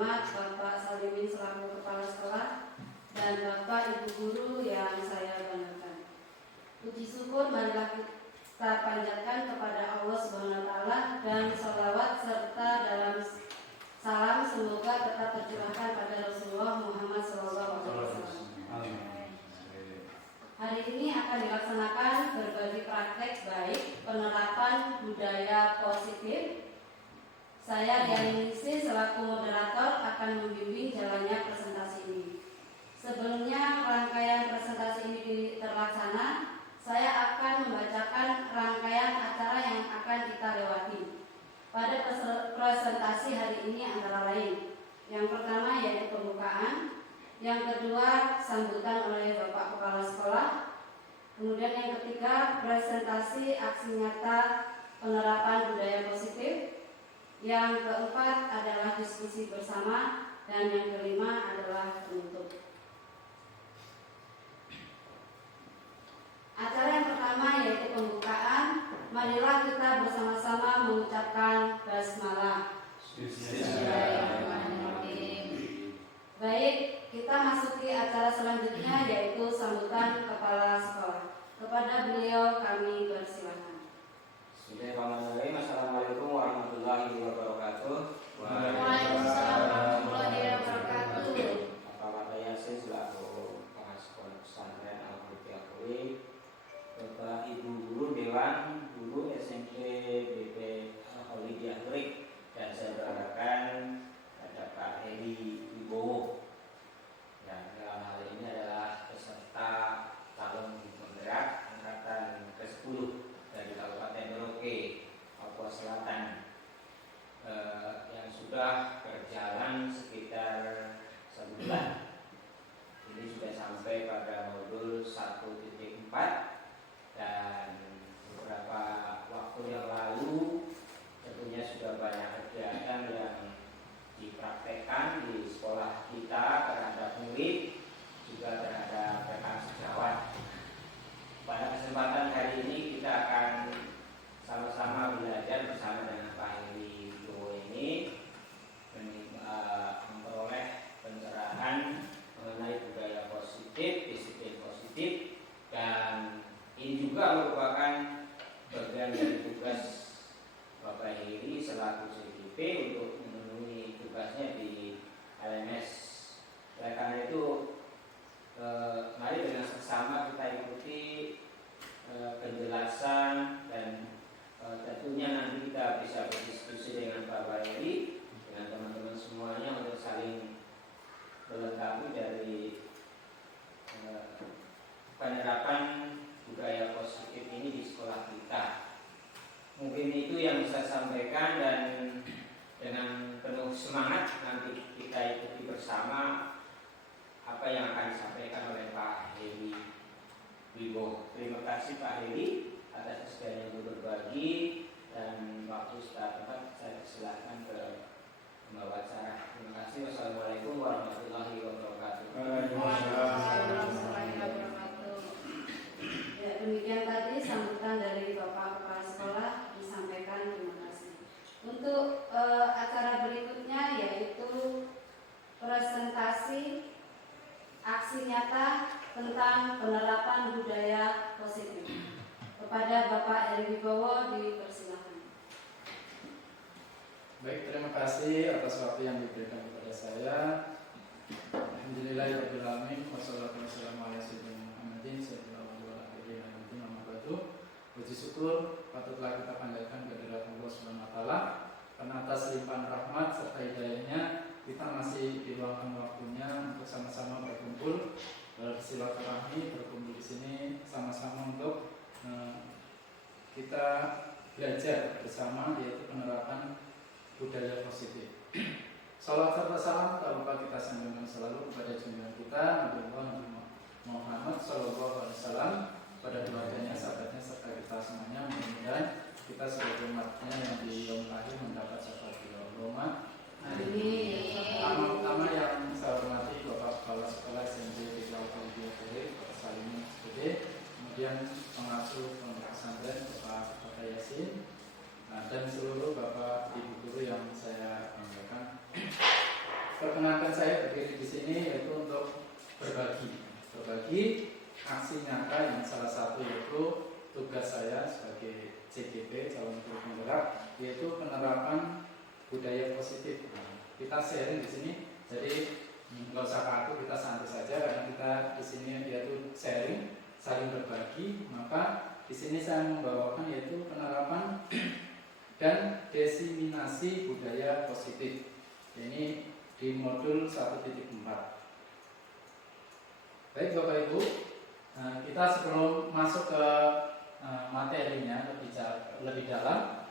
terhormat Bapak Salimin selaku Kepala Sekolah dan Bapak Ibu Guru yang saya banggakan. Puji syukur marilah kita panjatkan kepada Allah Subhanahu wa taala dan sholawat serta dalam salam semoga tetap tercurahkan pada Rasulullah Muhammad SAW. Hari ini akan dilaksanakan berbagai praktek baik penerapan budaya positif. Saya Dianingsih selaku moderator akan membimbing jalannya presentasi ini. Sebelumnya rangkaian presentasi ini terlaksana, saya akan membacakan rangkaian acara yang akan kita lewati. Pada presentasi hari ini antara lain, yang pertama yaitu pembukaan, yang kedua sambutan oleh Bapak Kepala Sekolah, kemudian yang ketiga presentasi aksi nyata penerapan budaya positif, yang keempat adalah diskusi bersama, dan yang kelima adalah penutup. Acara yang pertama yaitu pembukaan. Marilah kita bersama-sama mengucapkan basmalah. Baik, kita masuki acara selanjutnya yaitu sambutan Kepala Sekolah. Kepada beliau kami persilakan. Bismillahirrahmanirrahim. Assalamualaikum warahmatullahi wabarakatuh. Waalaikumsalam warahmatullahi wabarakatuh. Bapak Yasin selaku Kepala Sekolah Pesantren Al-Fatihah, Bapak Ibu Guru Dewan Guru SMP BP Al-Fatihah, dan saya berharapkan ada Pak Heri Wibowo. Dan dalam hal ini adalah peserta calon penggerak angkatan ke-10 dari Kabupaten Merauke, Papua Selatan, yang sudah berjalan sekitar sebulan. Ini sudah sampai pada modul 1.4 dan beberapa waktu yang lalu tentunya sudah banyak kegiatan yang dipraktekkan di sekolah kita terhadap murid, juga terhadap rekan sejawat. Pada kesempatan hari ini kita akan sama-sama belajar bersama dengan Pak Heri Wibowo ini memperoleh pencerahan mengenai budaya positif, disiplin positif, dan ini juga merupakan bagian dari tugas Bapak Heri selaku CDP untuk memenuhi tugasnya di LMS. Oleh karena itu, mari dengan seksama kita ikuti penjelasan dan tentunya nanti kita bisa berdiskusi dengan Bapak Heri, dengan teman-teman semuanya untuk saling melengkapi dari penerapan budaya positif ini di sekolah kita. Mungkin itu yang bisa saya sampaikan, dan dengan penuh semangat nanti kita ikuti bersama apa yang akan disampaikan oleh Pak Heri Wibowo. Terima kasih Pak Heri atas kesediaannya untuk berbagi, dan waktu sudah tepat saya persilakan ke pembawa acara. Terima kasih. Wassalamualaikum warahmatullahi wabarakatuh. Ya, demikian tadi sambutan dari Bapak Kepala Sekolah disampaikan. Terima kasih. Untuk acara berikutnya yaitu presentasi aksi nyata tentang penerapan budaya positif. Kepada Bapak Heri Wibowo dipersilakan. Baik, terima kasih atas waktu yang diberikan kepada saya. Alhamdulillahirabbil alamin, wassalatu wassalamu ala sayyidina Muhammadin sallallahu alaihi wasallam. Puji syukur patutlah kita panjatkan kehadirat Allah Subhanahu wa taala karena atas limpahan rahmat serta hidayahnya kita masih diluangkan waktunya untuk sama-sama berkumpul bersilaturahmi, berkumpul di sini sama-sama untuk kita belajar bersama, yaitu penerapan budaya positif. Salawat serta salam tak lupa kita sanjungkan selalu kepada junjungan kita Nabi Muhammad SAW, pada keluarganya, sahabatnya, serta kita semuanya. Mudah-mudahan kita sebagai umatnya yang di yaum akhir mendapat syafaat Allahumma amin. Pertama yang saya hormati Bapak Kepala Sekolah SMP Al-Fatihah, Bapak Salimin SPD, kemudian pengasuh pondok pesantren Bapak Yasin, dan seluruh Bapak Ibu Guru yang saya banggakan. perkenalkan saya berdiri di sini yaitu untuk berbagi aksi nyata yang salah satu yaitu tugas saya sebagai CGP calon guru penggerak, yaitu penerapan budaya positif. Nah, kita sharing di sini, jadi nggak usah kaku, kita santai saja karena kita di sini yaitu sharing, saling berbagi. Maka di sini saya membawakan yaitu penerapan dan diseminasi budaya positif. Ini di modul 1.4. Baik Bapak Ibu, kita sebelum masuk ke materinya lebih dalam,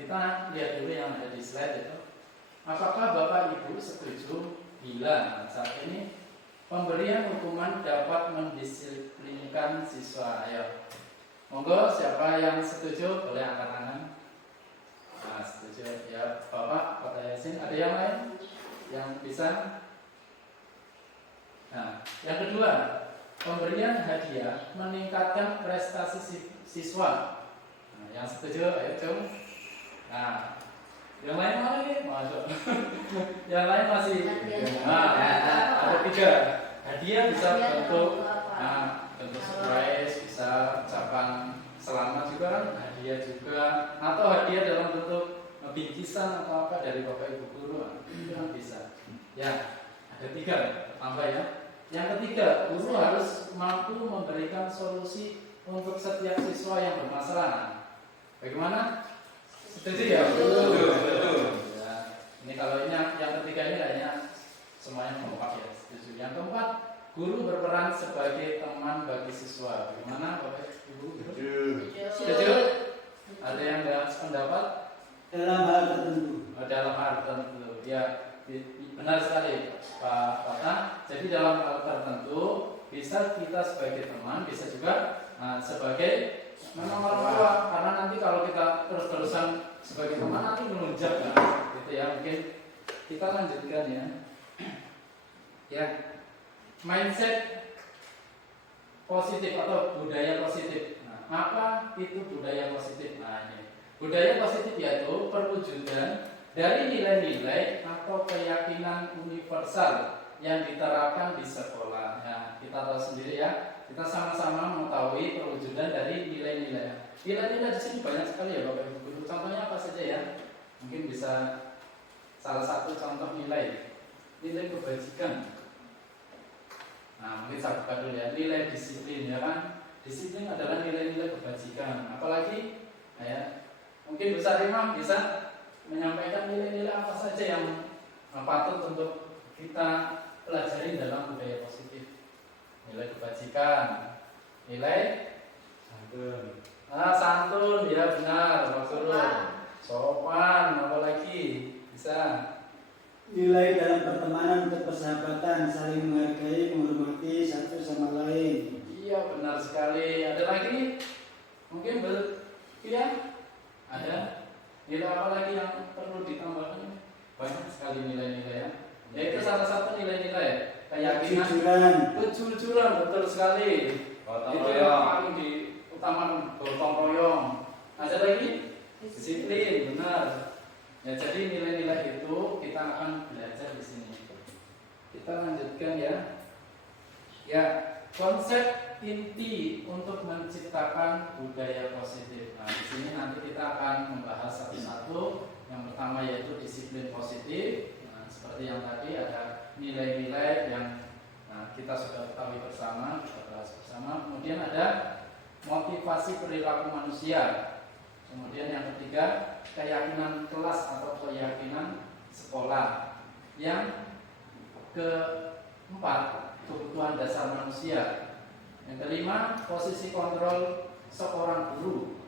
kita lihat dulu yang ada di slide itu. Apakah Bapak Ibu setuju bila saat ini pemberian hukuman dapat mendisiplinkan siswa? Ayo, monggo siapa yang setuju boleh angkat tangan. Setuju ya Bapak, Pak Yasin. Ada yang lain yang bisa? Nah, yang kedua, pemberian hadiah meningkatkan prestasi siswa. Nah, yang setuju, ayo cung. Nah, yang lain mana nih? Masuk. Yang lain masih. Ada 3. Hadiah bisa bentuk, bentuk surprise, bisa ucapan selamat juga kan, hadiah juga, atau hadiah dalam bentuk bingkisan atau apa dari Bapak Ibu guru, itu kan bisa. Ya, ada 3 tambah ya. Yang ketiga, guru harus mampu memberikan solusi untuk setiap siswa yang bermasalah. Bagaimana? Setuju ya? Betul. Ya. Ini kalau ini yang ketiga ini kayaknya semuanya kompak ya. Setuju. Yang keempat, guru berperan sebagai teman bagi siswa. Bagaimana Bapak Ibu? Setuju? Ada yang ada pendapat? Dalam hal tertentu. Dalam hal tertentu. Ya, benar sekali Pak Pata. Jadi dalam hal tertentu bisa kita sebagai teman, bisa juga sebagai memang orang tua, karena nanti kalau kita terus-terusan sebagai teman nanti melunjak kan, gitu ya. Mungkin kita lanjutkan ya. Ya, mindset positif atau budaya positif. Nah, apa itu budaya positif? Nah, ini budaya positif yaitu perwujudan dari nilai-nilai atau keyakinan universal yang diterapkan di sekolah. Nah, kita tahu sendiri ya. Kita sama-sama mengetahui perwujudan dari nilai-nilai. Nilai-nilai di sini banyak sekali ya Bapak Ibu guru. Contohnya apa saja ya? Mungkin bisa salah satu contoh nilai kebajikan. Nah, mungkin saya buka dulu ya. Nilai disiplin ya kan? Disiplin adalah nilai-nilai kebajikan. Apalagi, ya, mungkin Besar Imam bisa menyampaikan nilai-nilai apa saja yang patut untuk kita pelajari dalam budaya positif. Nilai kebajikan, nilai santun, ya benar, Pak Guru. Sopan, apa lagi? Bisa. Nilai dalam pertemanan untuk persahabatan, saling menghargai, menghormati satu sama lain. Iya, benar sekali. Ada lagi? Mungkin ya? Ada? Nilai apa lagi yang perlu ditambahkan? Banyak sekali nilai-nilai ya. Itu salah satu nilai-nilai. Keyakinan, kejujuran, betul sekali. Itu yang paling diutamakan, gotong royong. Ada lagi? Disiplin, benar. Ya, jadi nilai-nilai itu kita akan belajar di sini. Kita lanjutkan ya. Ya, konsep inti untuk menciptakan budaya positif. Nah, di sini nanti kita akan membahas satu-satu. Yang pertama yaitu disiplin positif. Nah, seperti yang tadi ada nilai-nilai yang kita sudah ketahui bersama, kita bahas bersama. Kemudian ada motivasi perilaku manusia. Kemudian yang ketiga, keyakinan kelas atau keyakinan sekolah. Yang keempat, kebutuhan dasar manusia. Yang kelima, posisi kontrol seorang guru.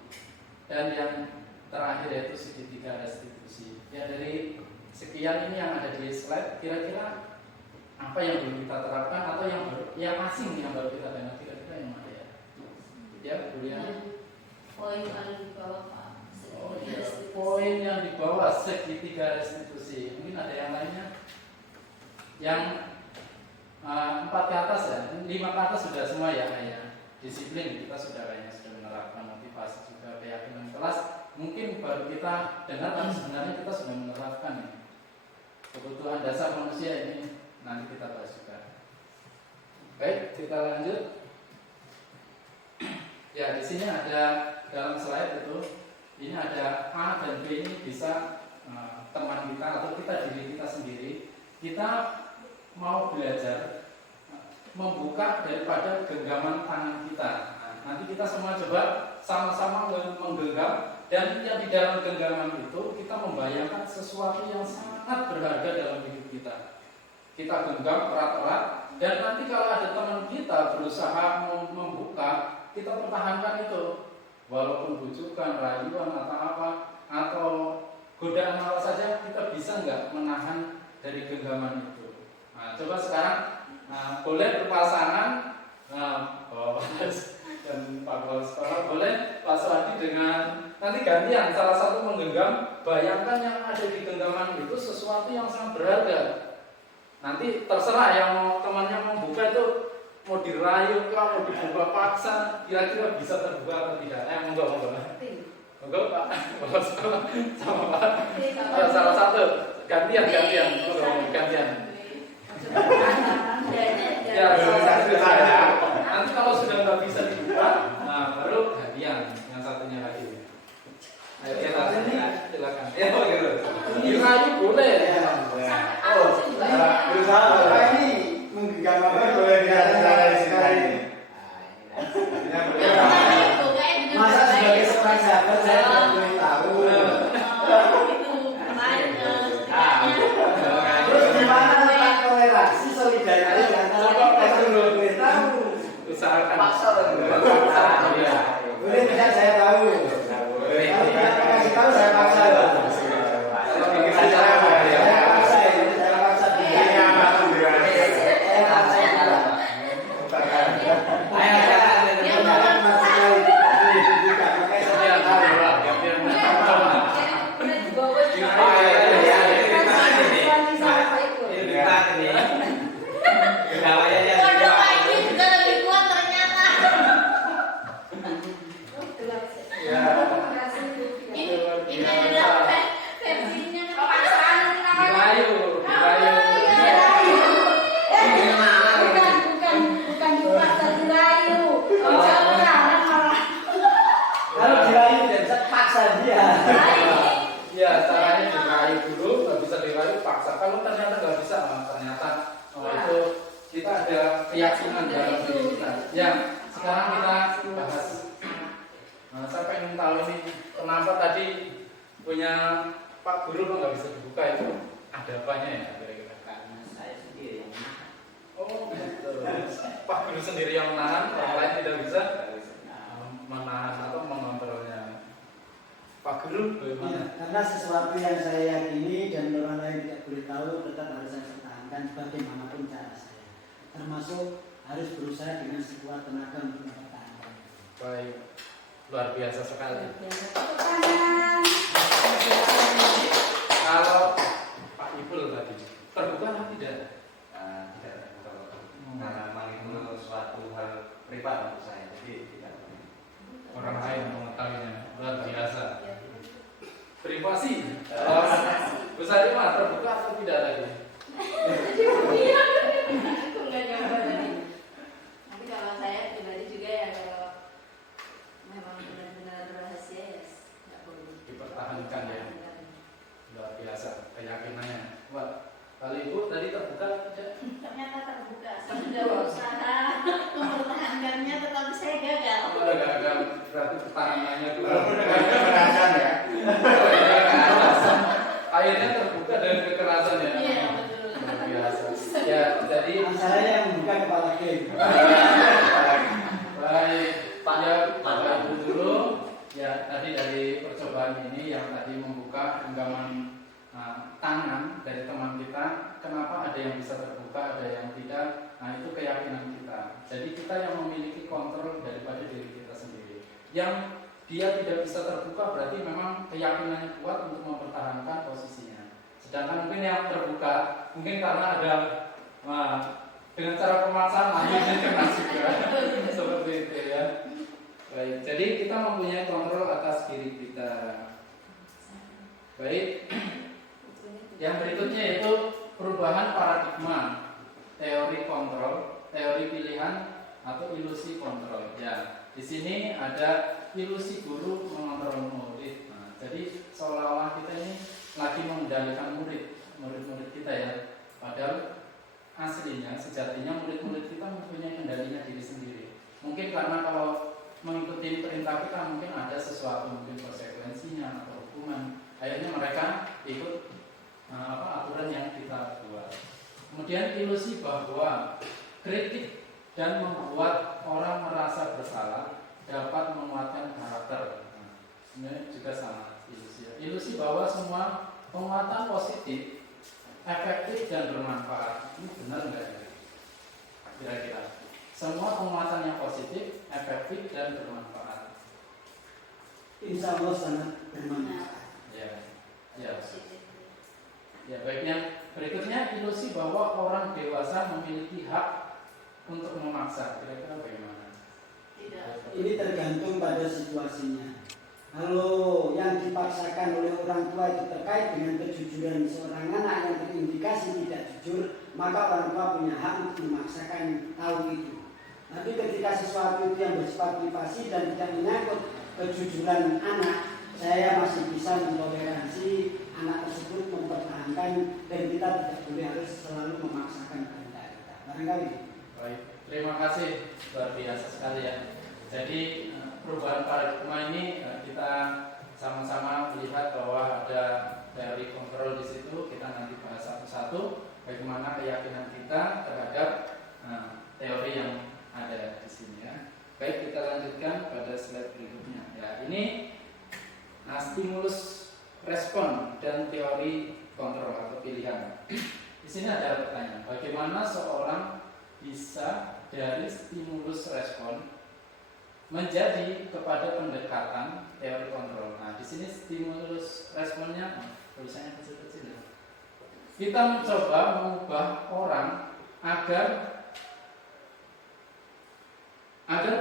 Dan yang terakhir yaitu segitiga restitusi. Ya, dari sekian ini yang ada di slide, kira-kira apa yang belum kita terapkan atau yang asing yang baru kita dengar, kira-kira yang mana ya? Ya, kuliah. Poin paling di bawah Pak. Poin yang di bawah segitiga restitusi. Mungkin ada yang lainnya? Yang 4 ke atas ya, 5 ke atas sudah semua ya kayaknya. Disiplin kita sudah kayaknya sudah menerapkan, motivasi juga, keyakinan kelas. Mungkin baru kita dengar tapi sebenarnya kita sudah menerapkan ya. kebutuhan dasar manusia ini nanti kita bahas juga. Baik, kita lanjut. Ya, di sini ada dalam slide itu, ini ada A dan B ini bisa teman kita atau kita diri kita sendiri. Kita mau belajar membuka daripada genggaman tangan kita. Nah, nanti kita semua coba sama-sama menggenggam, dan yang di dalam genggaman itu kita membayangkan sesuatu yang sangat berharga dalam hidup kita. Kita genggam erat-erat, dan nanti kalau ada teman kita berusaha membuka, kita pertahankan itu, walaupun bujukan, rayuan atau apa, atau godaan apa saja, kita bisa nggak menahan dari genggaman itu. Nah, coba sekarang boleh berpasangan, dan Pak Kepala Sekolah boleh Pak Suhadi dengan nanti gantian salah satu menggenggam. Bayangkan yang ada di genggaman itu sesuatu yang sangat berharga. Nanti terserah yang temannya membuka itu mau dirayu kah, mau dibuka paksa, kira-kira bisa terbuka atau tidak? Monggo Pak, Bapak Sekolah sama Pak. Salah satu gantian. Ya, nanti kalau sudah nggak bisa dibuka, nah baru gantian yang satunya lagi. Ayo kita silakan. Ya, gitu. Dirayu boleh. Berusaha apa ini menggenggam apa boleh dirayu sekali. Masa sebagai seorang sahabat saya tidak boleh tahu. Terus gimana tentang toleransi, solidaritas antara kita semua boleh tahu? Usahakan. Boleh tidak saya tahu? Kalau tidak kasih tahu saya paksa. Keyakinan dalam diri kita. Ya, sekarang kita bahas. Saya pengen tahu ini kenapa tadi punya Pak Guru kok nggak bisa dibuka itu? Ada apanya ya kira-kira? Karena saya sendiri yang menahan. Oh, betul. Pak Guru sendiri yang menahan, orang lain tidak bisa menahan atau mengontrolnya. Pak Guru bagaimana? Ya, karena sesuatu yang saya yakini dan orang lain tidak boleh tahu, tetap harus saya pertahankan bagaimanapun cara saya. Termasuk harus berusaha dengan sekuat tenaga untuk mempertahankan. Baik, luar biasa sekali. Kalau Pak Ipul tadi terbuka atau tidak? Tidak terbuka, karena memang itu suatu hal privat untuk saya, jadi tidak. Orang lain mengetahuinya, luar biasa. Privasi. Bu Sarima terbuka atau tidak tadi? Nanti kalau saya pribadi juga ya, kalau memang benar-benar rahasia ya nggak boleh Dipertahankan ya. Luar biasa keyakinannya. Wah, kalau Ibu tadi terbuka tidak? ternyata terbuka. Saya sudah berusaha mempertahankannya, tetapi saya gagal. Oh, gagal. Berarti pertahanannya itu Kekerasan ya. akhirnya terbuka dengan kekerasan ya. Iya, betul. Luar biasa. Ya, jadi Masalahnya yang membuka kepala geng. baik, ya, Bapak Ibu dulu. Ya, tadi dari percobaan ini yang tadi membuka genggaman tangan dari teman kita, kenapa ada yang bisa terbuka, ada yang tidak. Nah, itu keyakinan kita. Jadi kita yang memiliki kontrol daripada diri kita sendiri. Yang dia tidak bisa terbuka berarti memang keyakinannya kuat untuk mempertahankan posisinya. Sedangkan mungkin yang terbuka, mungkin karena ada dengan cara pemaksaan akhirnya kena juga. Seperti itu ya. Baik, jadi kita mempunyai kontrol atas diri kita. Baik. Yang berikutnya yaitu perubahan paradigma teori kontrol, teori pilihan atau ilusi kontrol. Ya, di sini ada ilusi guru mengontrol murid. Nah, jadi seolah-olah kita ini lagi mengendalikan murid-murid kita ya. Padahal aslinya, sejatinya murid-murid kita mempunyai kendalinya diri sendiri. Mungkin karena kalau mengikuti perintah kita mungkin ada sesuatu, mungkin konsekuensinya atau hukuman. Akhirnya mereka ikut aturan yang kita buat. Kemudian ilusi bahwa kritik dan membuat orang merasa bersalah dapat menguatkan karakter. Ini juga sama ilusi. Ilusi bahwa semua penguatan positif efektif dan bermanfaat. Ini benar nggak ya? Kira-kira semua penguatan yang positif efektif dan bermanfaat. Insya Allah sangat bermanfaat. Ya, baiknya berikutnya ilusi bahwa orang dewasa memiliki hak untuk memaksa. Kira-kira bagaimana? Tidak. Ini tergantung pada situasinya. Kalau yang dipaksakan oleh orang tua itu terkait dengan kejujuran seorang anak yang terindikasi tidak jujur, maka orang tua punya hak untuk memaksakan tahu itu. Tapi ketika sesuatu itu yang bersifat privasi dan tidak menyangkut kejujuran anak, saya masih bisa mentoleransi anak tersebut mempertahankan dan kita tidak boleh harus selalu memaksakan kehendak kita. Barangkali. Baik, terima kasih, luar biasa sekali ya. Jadi perubahan paradigma ini kita sama-sama melihat bahwa ada teori kontrol di situ. Kita nanti bahas satu-satu bagaimana keyakinan kita terhadap teori yang ada di sini ya. Baik, kita lanjutkan pada slide berikutnya. Ya, ini stimulus respon dan teori kontrol atau pilihan. Di sini ada pertanyaan, bagaimana seorang bisa dari stimulus respon menjadi kepada pendekatan teori kontrol. Nah, di sini stimulus responnya tulisannya kecil-kecil ya. Kita mencoba mengubah orang agar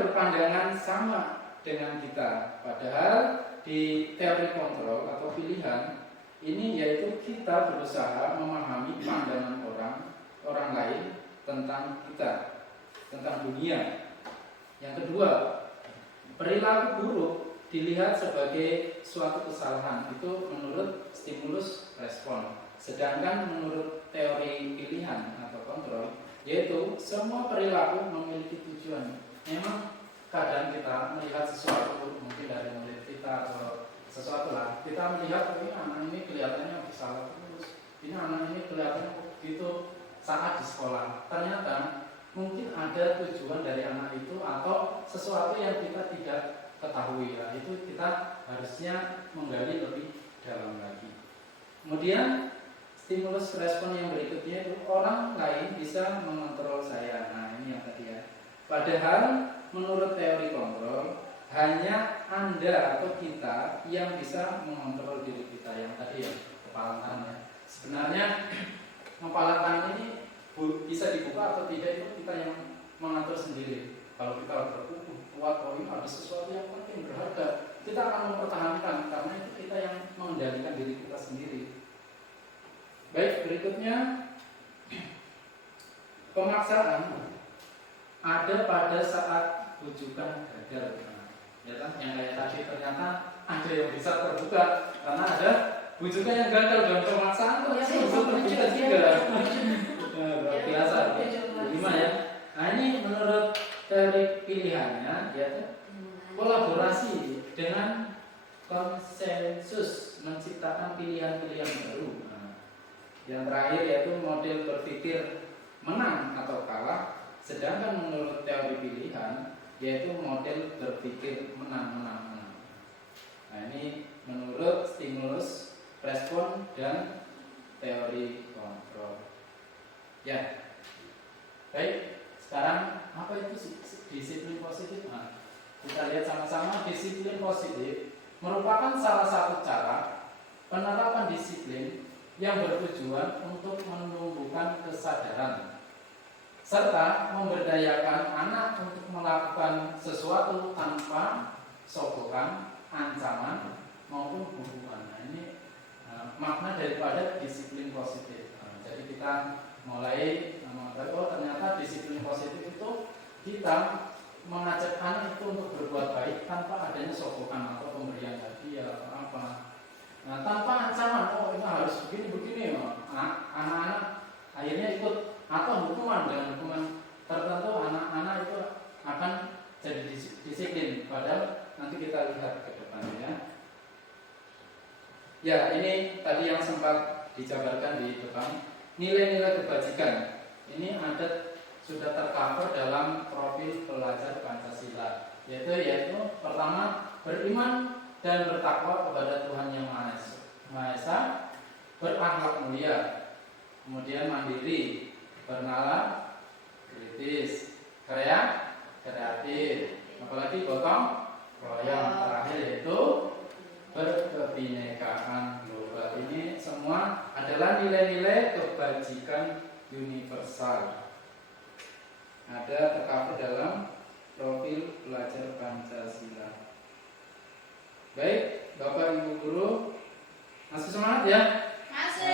berpandangan sama dengan kita. Padahal di teori kontrol atau pilihan ini yaitu kita berusaha memahami pandangan orang lain tentang kita, tentang dunia. Yang kedua, perilaku buruk dilihat sebagai suatu kesalahan. Itu menurut stimulus respon. Sedangkan menurut teori pilihan atau kontrol, yaitu semua perilaku memiliki tujuan. Memang kadang kita melihat sesuatu, mungkin dari murid kita atau sesuatu lah, kita melihat ini anak ini kelihatannya bersalah terus, ini anak ini kelihatannya begitu saat di sekolah. Ternyata mungkin ada tujuan dari anak itu atau sesuatu yang kita tidak ketahui ya. Itu kita harusnya menggali lebih dalam lagi. Kemudian stimulus respon yang berikutnya itu orang lain bisa mengontrol saya. Nah, ini yang tadi ya. Padahal menurut teori kontrol hanya Anda atau kita yang bisa mengontrol diri kita. Yang tadi ya, kepala tangan ya. Sebenarnya kepala tangan ini bisa dibuka atau tidak itu kita yang mengatur sendiri. Kalau kita berkukuh kuat, oh ini ada sesuatu yang penting berharga, kita akan mempertahankan karena itu kita yang mengendalikan diri kita sendiri. Baik, berikutnya pemaksaan ada pada saat rujukan gagal. Ya kan, yang kayak tadi ternyata ada yang bisa terbuka karena ada rujukan yang gagal dan pemaksaan ternyata kita juga. Luar biasa. Gimana ya? Nah, ini menurut teori pilihannya yaitu kolaborasi dengan konsensus menciptakan pilihan-pilihan baru. Nah, yang terakhir yaitu model berpikir menang atau kalah. Sedangkan menurut teori pilihan yaitu model berpikir menang. Nah, ini menurut stimulus respon dan teori kontrol. Ya, baik. Sekarang apa itu disiplin positif? Nah, kita lihat sama-sama. Disiplin positif merupakan salah satu cara penerapan disiplin yang bertujuan untuk menumbuhkan kesadaran serta memberdayakan anak untuk melakukan sesuatu tanpa sogokan, ancaman maupun hukuman. Nah, ini makna daripada disiplin positif. Jadi kita mulai mengetahui oh ternyata disiplin positif itu kita mengajak anak itu untuk berbuat baik tanpa adanya sokokan atau pemberian hadiah atau apa. Nah, tanpa ancaman, oh ini harus begini-begini. Anak-anak akhirnya ikut atau hukuman dengan hukuman tertentu, anak-anak itu akan jadi disiplin. Padahal nanti kita lihat ke depannya. Ya, ini tadi yang sempat dijabarkan di depan. Nilai-nilai kebajikan. Ini ada sudah tercover dalam profil pelajar Pancasila. Yaitu pertama, beriman dan bertakwa kepada Tuhan Yang Maha Esa, berakhlak mulia, kemudian mandiri, bernalar, kritis, kreatif, apalagi gotong royong, terakhir yaitu berkebinekaan global. Ini semua adalah nilai-nilai kebajikan universal. Ada tercover dalam profil pelajar Pancasila. Baik, Bapak Ibu guru, masih semangat ya? Masih.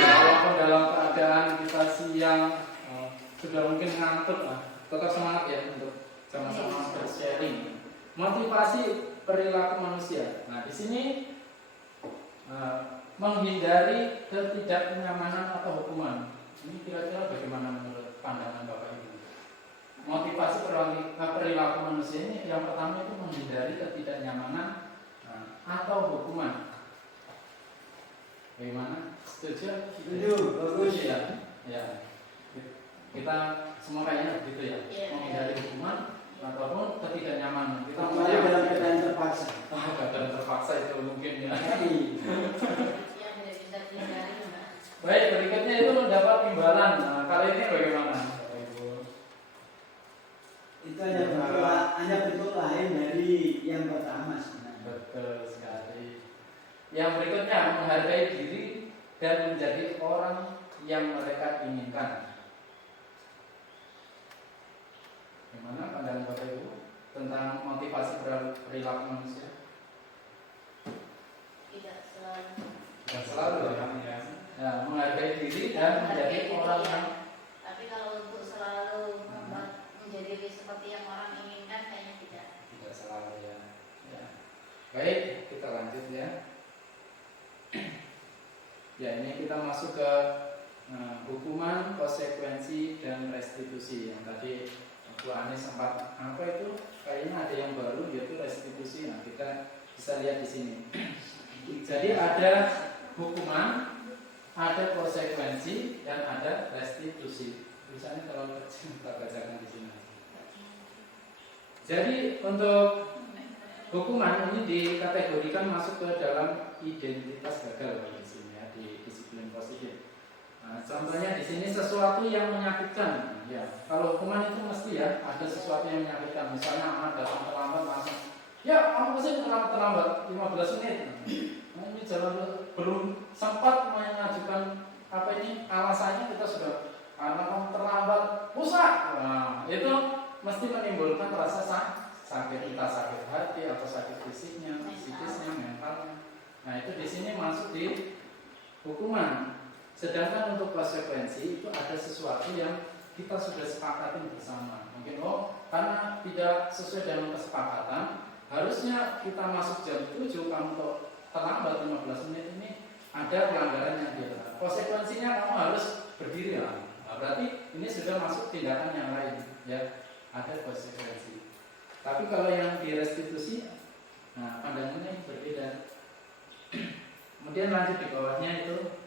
Walaupun dalam keadaan kita siang sudah mungkin ngantuk, tetap semangat ya untuk sama-sama bersharing. Motivasi perilaku manusia. Nah, di sini menghindari ketidaknyamanan atau hukuman. Ini kira-kira bagaimana menurut pandangan Bapak Ibu? Motivasi perilaku manusia ini yang pertama itu menghindari ketidaknyamanan atau hukuman. Bagaimana? Setuju? Setuju, bagus ya. Ya. Kita semua kayaknya begitu ya. Menghindari hukuman ataupun ketidaknyamanan. Kita Kecuali dalam keadaan terpaksa. Keadaan terpaksa itu mungkin ya. Yang tidak bisa dihindari. Baik, berikutnya itu mendapat imbalan. Nah, kali ini bagaimana? Bapak Ibu? Itu hanya bentuk lain dari yang pertama sebenarnya. Betul sekali. Yang berikutnya menghargai diri dan menjadi orang yang mereka inginkan. Bagaimana pandangan Bapak Ibu tentang motivasi perilaku manusia? Tidak selalu. Tidak selalu ya. Ya, menghargai diri dan menjadi orang yang. Tapi kalau untuk selalu menjadi seperti yang orang inginkan kayaknya tidak. Tidak selalu ya. Baik, kita lanjut ya. Ya, ini kita masuk ke hukuman, konsekuensi, dan restitusi. Yang tadi Bu Anies sempat apa itu? Kayaknya ada yang baru yaitu restitusi. Nah, kita bisa lihat di sini. Jadi ada hukuman, ada konsekuensi, dan ada restitusi. Tulisannya terlalu kecil, kita bacakan di sini. Jadi untuk hukuman ini dikategorikan masuk ke dalam identitas gagal di sini ya, di disiplin positif. Nah, contohnya di sini sesuatu yang menyakitkan. Ya, kalau hukuman itu mesti ya ada sesuatu yang menyakitkan. Misalnya anak datang terlambat langsung, ya kamu pasti terlambat 15 menit. Nah, ini jalan belum sempat mengajukan apa ini alasannya kita sudah karena kamu terlambat rusak. Nah, itu mesti menimbulkan rasa sakit, entah sakit hati atau sakit fisiknya, psikisnya, mentalnya. Nah, itu di sini masuk di hukuman. Sedangkan untuk konsekuensi itu ada sesuatu yang kita sudah sepakatin bersama. Mungkin karena tidak sesuai dengan kesepakatan, harusnya kita masuk jam 7, kamu terlambat 15 menit, ini ada pelanggaran yang dilakukan. Konsekuensinya kamu harus berdiri lah. Nah, berarti ini sudah masuk tindakan yang lain, ya ada konsekuensi. Tapi kalau yang direstitusi, nah pandangannya berbeda. Kemudian lanjut di bawahnya itu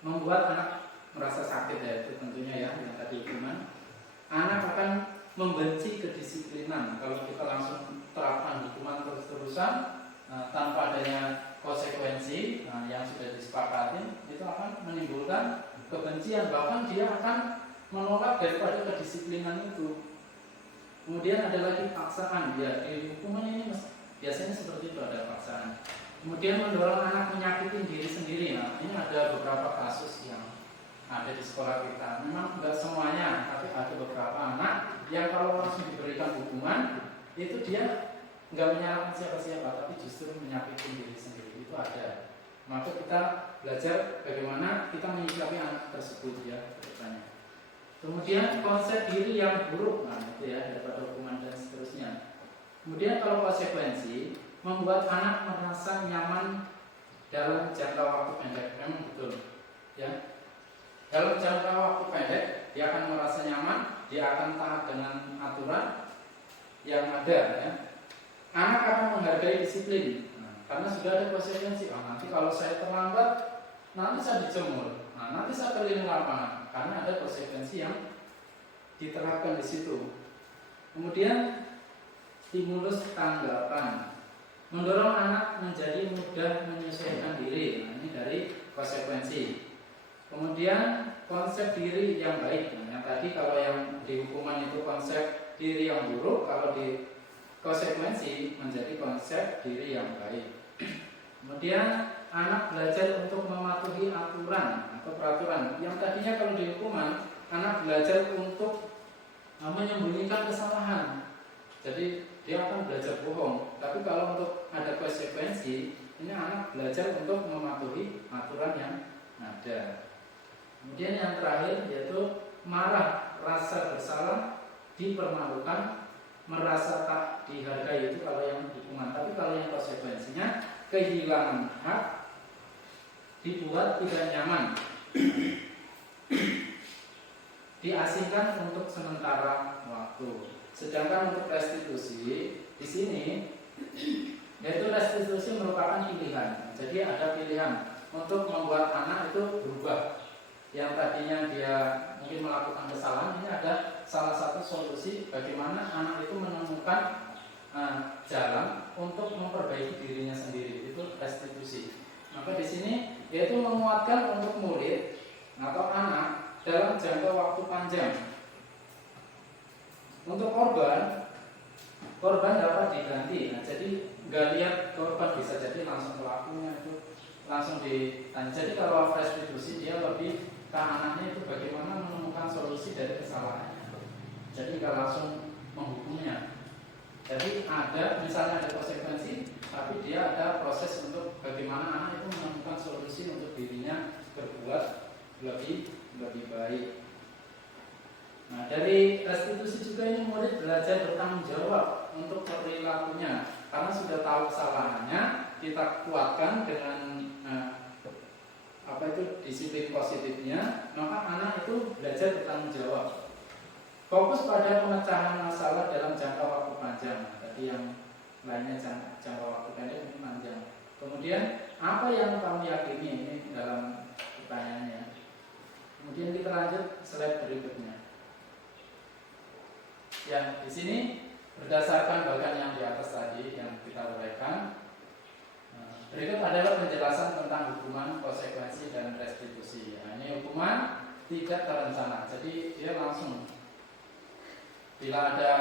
membuat anak merasa sakit ya, itu tentunya ya yang tadi hukuman. Anak akan membenci kedisiplinan kalau kita langsung terapkan hukuman terus-terusan tanpa adanya konsekuensi yang sudah disepakati, itu akan menimbulkan kebencian, bahkan dia akan menolak daripada kedisiplinan itu. Kemudian ada lagi paksaan, ya di hukuman ini biasanya seperti itu, ada paksaan. Kemudian mendorong anak menyakiti diri sendiri. Nah, ini ada beberapa kasus yang ada di sekolah kita. Memang tidak semuanya, tapi ada beberapa anak yang kalau langsung diberikan hukuman, itu dia nggak menyalahkan siapa-siapa, tapi justru menyakiti diri sendiri. Itu ada. Maka kita belajar bagaimana kita menyikapi anak tersebut ya bertanya. Kemudian konsep diri yang buruk, nah itu ya daripada hukuman dan seterusnya. Kemudian kalau konsekuensi membuat anak merasa nyaman dalam jangka waktu pendek, memang betul ya. Dalam jangka waktu pendek dia akan merasa nyaman, dia akan taat dengan aturan yang ada ya. Anak akan menghargai disiplin karena sudah ada konsekuensi. Nanti kalau saya terlambat, nanti saya dijemur, nanti saya keliling lapangan, karena ada konsekuensi yang diterapkan di situ. Kemudian stimulus tanggapan mendorong anak menjadi mudah menyesuaikan diri. Ini dari konsekuensi. Kemudian konsep diri yang baik. Yang tadi kalau yang di hukuman itu konsep diri yang buruk, kalau di konsekuensi menjadi konsep diri yang baik. Kemudian anak belajar untuk mematuhi aturan atau peraturan. Yang tadinya kalau di hukuman anak belajar untuk menyembunyikan kesalahan. Jadi dia akan belajar bohong. Tapi kalau untuk ada konsekuensi, ini anak belajar untuk mematuhi aturan yang ada. Kemudian yang terakhir yaitu marah, rasa bersalah, dipermalukan, merasa tak dihargai, itu kalau yang hukuman. Tapi kalau yang konsekuensinya kehilangan hak, dibuat tidak nyaman, diasingkan untuk sementara waktu. Sedangkan untuk restitusi di sini yaitu restitusi merupakan pilihan. Jadi ada pilihan untuk membuat anak itu berubah. Yang tadinya dia mungkin melakukan kesalahan, ini ada salah satu solusi bagaimana anak itu menemukan jalan untuk memperbaiki dirinya sendiri, itu restitusi. Maka di sini yaitu menguatkan untuk murid atau anak dalam jangka waktu panjang. Untuk korban dapat diganti. Nah, jadi nggak lihat korban, bisa jadi langsung pelakunya itu langsung ditanya. Jadi kalau restitusi dia lebih ke anaknya itu bagaimana menemukan solusi dari kesalahannya. Jadi nggak langsung menghukumnya. Jadi ada misalnya ada konsekuensi, tapi dia ada proses untuk bagaimana anak itu menemukan solusi untuk dirinya berbuat lebih baik. Nah, dari restitusi juga ini murid belajar bertanggung jawab untuk perilakunya, karena sudah tahu kesalahannya, kita kuatkan dengan disiplin positifnya, maka anak itu belajar bertanggung jawab. Fokus pada pemecahan masalah dalam jangka waktu panjang. Tadi yang lainnya jangka waktu pendek, ini panjang. Kemudian apa yang kamu yakini, ini dalam pertanyaannya. Kemudian kita lanjut slide berikutnya. Yang di sini berdasarkan bagian yang di atas tadi yang kita uraikan, berikut adalah penjelasan tentang hukuman, konsekuensi, dan restitusi. Nah, ini hukuman tidak terencana, jadi dia langsung. Bila ada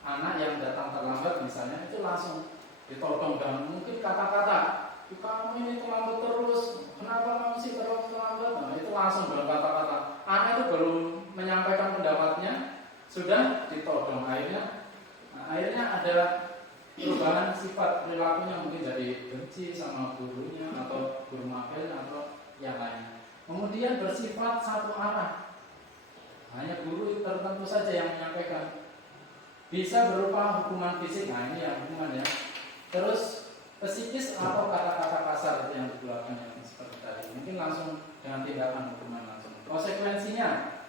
anak yang datang terlambat misalnya, itu langsung ditodong dan mungkin kata-kata, kamu ini terlambat terus, kenapa kamu sih terus terlambat? Nah, itu langsung dalam kata-kata. Anak itu belum menyampaikan pendapatnya, sudah ditodong. Akhirnya ada perubahan sifat perilakunya, mungkin jadi benci sama gurunya atau guru mapel atau yang lain. Kemudian bersifat satu arah, hanya guru tertentu saja yang menyampaikan. Bisa berupa hukuman fisik, nah ini yang hukuman ya. Terus psikis atau kata-kata kasar itu yang dikeluarkan yang seperti tadi. Mungkin langsung dengan tindakan hukuman langsung. Konsekuensinya,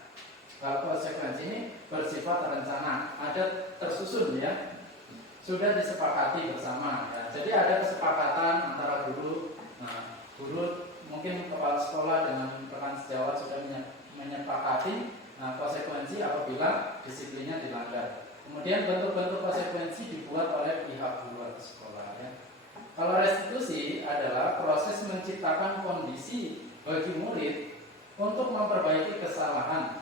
kalau konsekuensi ini bersifat terencana, ada tersusun ya. Sudah disepakati bersama ya. Jadi ada kesepakatan antara guru. Nah, guru mungkin kepala sekolah dengan rekan sejawat sudah menyepakati konsekuensi apabila disiplinnya dilanggar. Kemudian bentuk-bentuk konsekuensi dibuat oleh pihak guru atau sekolah ya. Kalau restitusi adalah proses menciptakan kondisi bagi murid untuk memperbaiki kesalahan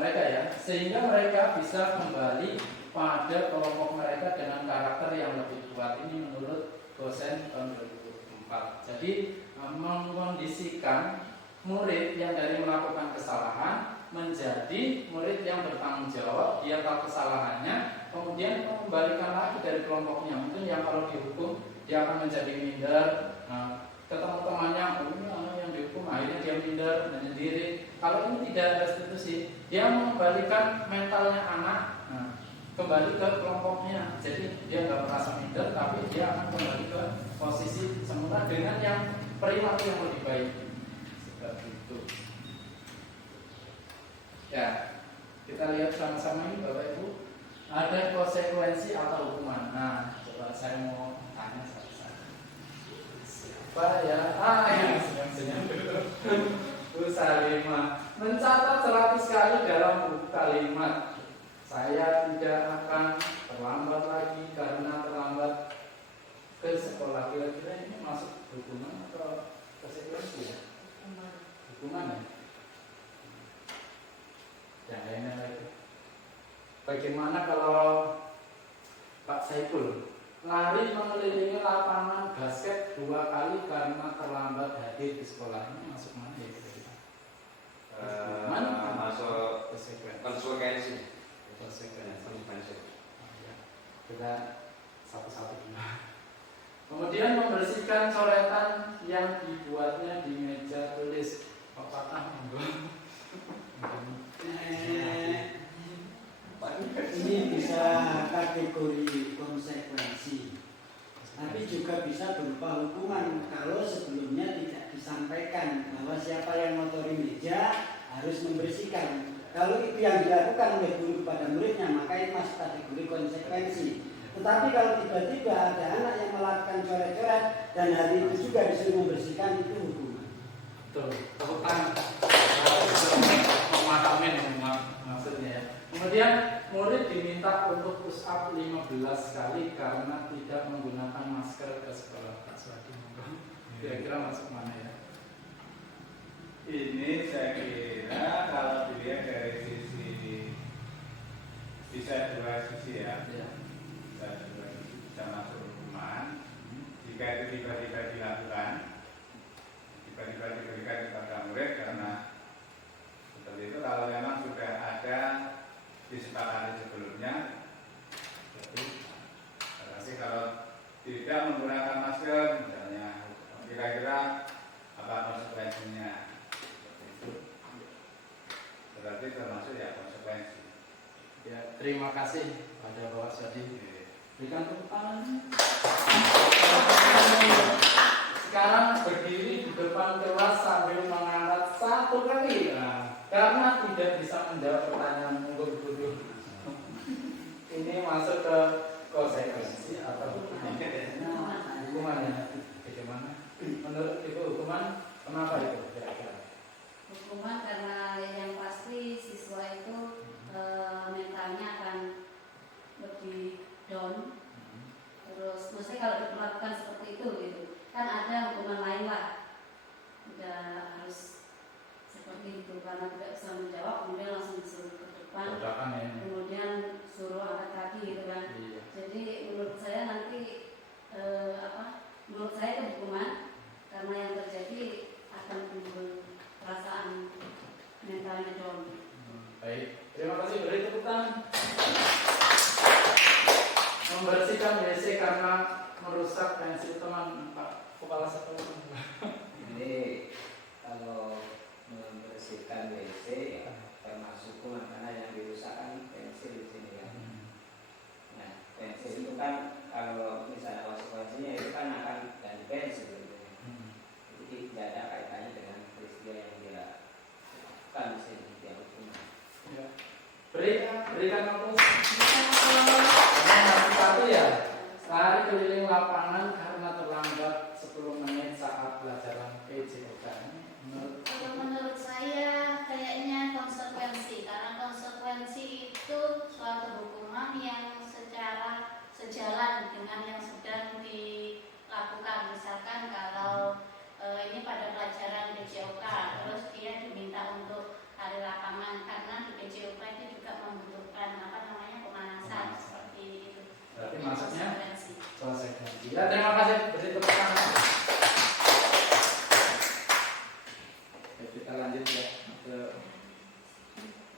mereka ya, sehingga mereka bisa kembali pada kelompok mereka dengan karakter yang lebih kuat. Ini menurut dosen tahun 2004. Jadi mengkondisikan murid yang dari melakukan kesalahan menjadi murid yang bertanggung jawab. Dia tahu kesalahannya, kemudian mengembalikan lagi dari kelompoknya. Mungkin yang kalau dihukum dia akan menjadi minder, ketemu temannya, oh ini yang dihukum, akhirnya dia minder, menyendiri. Kalau ini tidak ada restitusi, dia mengembalikan mentalnya anak, kembali ke kelompoknya. Jadi dia nggak merasa minder, tapi dia akan kembali ke posisi semula dengan yang perilaku yang lebih baik. Seperti itu. Ya, kita lihat sama-sama ini Bapak Ibu. Ada konsekuensi atau hukuman. Nah, coba saya mau tanya satu-satu. Siapa ya? Yang senyum-senyum dulu. Bu Salimah mencatat 100 kali dalam buku kalimat. Saya tidak akan terlambat lagi karena terlambat ke sekolah. Kira-kira ini masuk hukuman atau konsekuensi ya? Hukuman ya? Yang lainnya lagi. Bagaimana kalau Pak Saiful lari mengelilingi lapangan basket 2 kali karena terlambat hadir di sekolah? Ini masuk mana ya? Masuk konsekuensi. Kita satu-satu dulu. Kemudian membersihkan coretan yang dibuatnya di meja tulis. Apakah ini bisa kategori konsekuensi, tapi juga bisa berupa hukuman kalau sebelumnya tidak disampaikan bahwa siapa yang ngotori meja harus membersihkan. Kalau itu yang dilakukan oleh guru kepada muridnya, maka itu masuk kategori konsekuensi. Tetapi kalau tiba-tiba ada anak yang melakukan coret-coret dan hari itu juga disuruh membersihkan, itu hukuman. Betul, tepuk tangan. Memahami maksudnya ya. Kemudian murid diminta untuk push up 15 kali karena tidak menggunakan masker ke sekolah. Pak Swadi, kira-kira masuk mana ya? Ini saya kira kalau dilihat dari sisi bisa dua sisi ya, bisa dua sisi, bisa masuk hukuman. Jika itu tiba-tiba dilakukan, tiba-tiba diberikan kepada murid karena seperti itu. Kalau memang sudah ada disepakati sebelumnya, berarti kalau tidak menggunakan masker, misalnya, kira-kira apa konsekuensinya? Berarti termasuk ya konsekuensi. Ya, terima kasih pada Bapak Swadi. Berikan tepuk tangan. Sekarang berdiri di depan kelas sambil mengangkat 1 kali. Nah, karena tidak bisa menjawab pertanyaan guru. Ini masuk ke konsekuensi atau hukumannya? Bagaimana? Menurut Ibu hukuman kenapa itu? Hukuman karena yang pasti siswa itu mentalnya akan lebih down. Terus mesti kalau diperlakukan seperti itu gitu, kan ada hukuman lain lah. Udah harus seperti itu karena tidak bisa menjawab, kemudian langsung disuruh ke depan, kemudian suruh angkat kaki gitu kan. Jadi menurut saya nanti menurut saya itu hukuman karena yang terjadi akan timbul perasaan mentalnya down. Baik, terima kasih. Beri tepuk tangan. Membersihkan WC karena merusak pensil teman Pak Kepala Sekolah. Ini kalau membersihkan WC termasuk hukuman karena yang dirusak kan pensil di sini ya. Nah, pensil itu kan kalau misalnya konsekuensinya itu kan akan ganti pensil gitu. Jadi tidak ada kaitannya dengan peristiwa yang dia lakukan di sini dia hukuman. Ya. Berikan aplaus. Yang satu ya, lari keliling lapangan karena terlambat 10 menit saat pelajaran PJOK. Kalau menurut saya kayaknya konsekuensi, karena konsekuensi itu suatu hukuman yang secara sejalan dengan yang sedang dilakukan. Misalkan kalau ini pada pelajaran PJOK, terus dia diminta untuk lari lapangan karena di PJOK itu juga membutuhkan pemanasan seperti itu. Berarti maksudnya konsekuensi. Ya, terima kasih. Beri tepuk tangan. Kita lanjut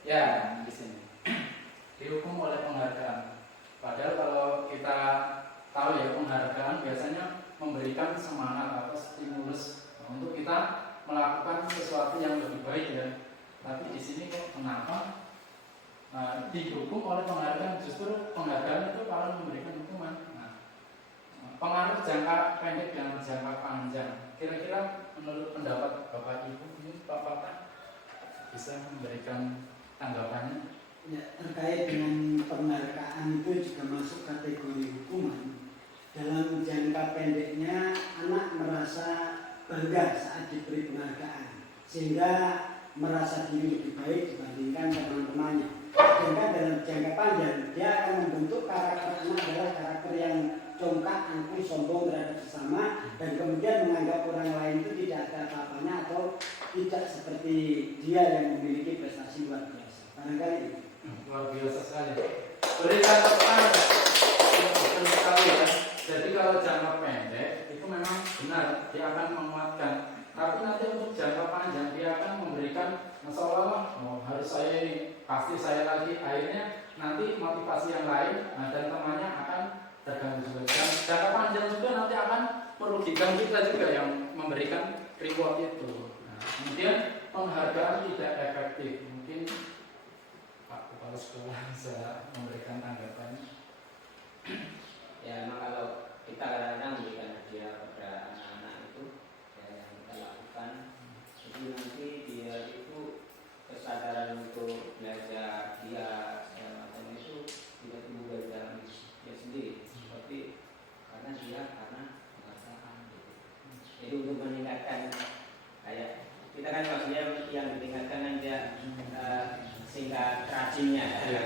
ya ke di sini. Dihukum oleh penghargaan. Padahal kalau kita tahu ya penghargaan biasanya memberikan semangat atau stimulus untuk kita melakukan sesuatu yang lebih baik ya. Tapi di sini kok kenapa didukung oleh penghargaan? Justru penghargaan itu kalau memberikan hukuman. Pengaruh jangka pendek dan jangka panjang. Kira-kira menurut pendapat Bapak Ibu ini Pak Bapak bisa memberikan tanggapannya? Ya, terkait dengan penghargaan itu juga masuk kategori hukuman. Dalam jangka pendeknya anak merasa bangga saat diberi penghargaan, sehingga merasa diri lebih baik dibandingkan teman-temannya. Sedangkan dalam jangka panjang dia akan membentuk karakter anak adalah karakter yang congkak, angkuh, sombong terhadap sesama, dan kemudian menganggap orang lain itu tidak ada apa-apanya atau tidak seperti dia yang memiliki prestasi luar biasa. Barangkali itu. Luar biasa sekali. Berikan tepat betul sekali ya. Jadi kalau jangka pendek itu memang benar dia akan menguatkan. Tapi nanti untuk jangka panjang dia akan memberikan seolah-olah harus saya ini, pasti saya lagi. Akhirnya nanti motivasi yang lain dan temannya akan terganggu juga. Dan jangka panjang juga nanti akan merugikan kita juga yang memberikan reward itu. Kemudian penghargaan tidak efektif. Mungkin Pak Kepala Sekolah bisa memberikan tanggapannya. Ya, memang kalau kita kadang-kadang memberikan hadiah pada anak-anak itu yang kita lakukan, itu nanti dia itu kesadaran untuk belajar dia segala macam itu tidak tumbuh dari dalam dia sendiri, seperti karena penghargaan gitu. Jadi untuk meningkatkan kayak kita kan maksudnya yang ditingkatkan kan dia sehingga rajinnya ya.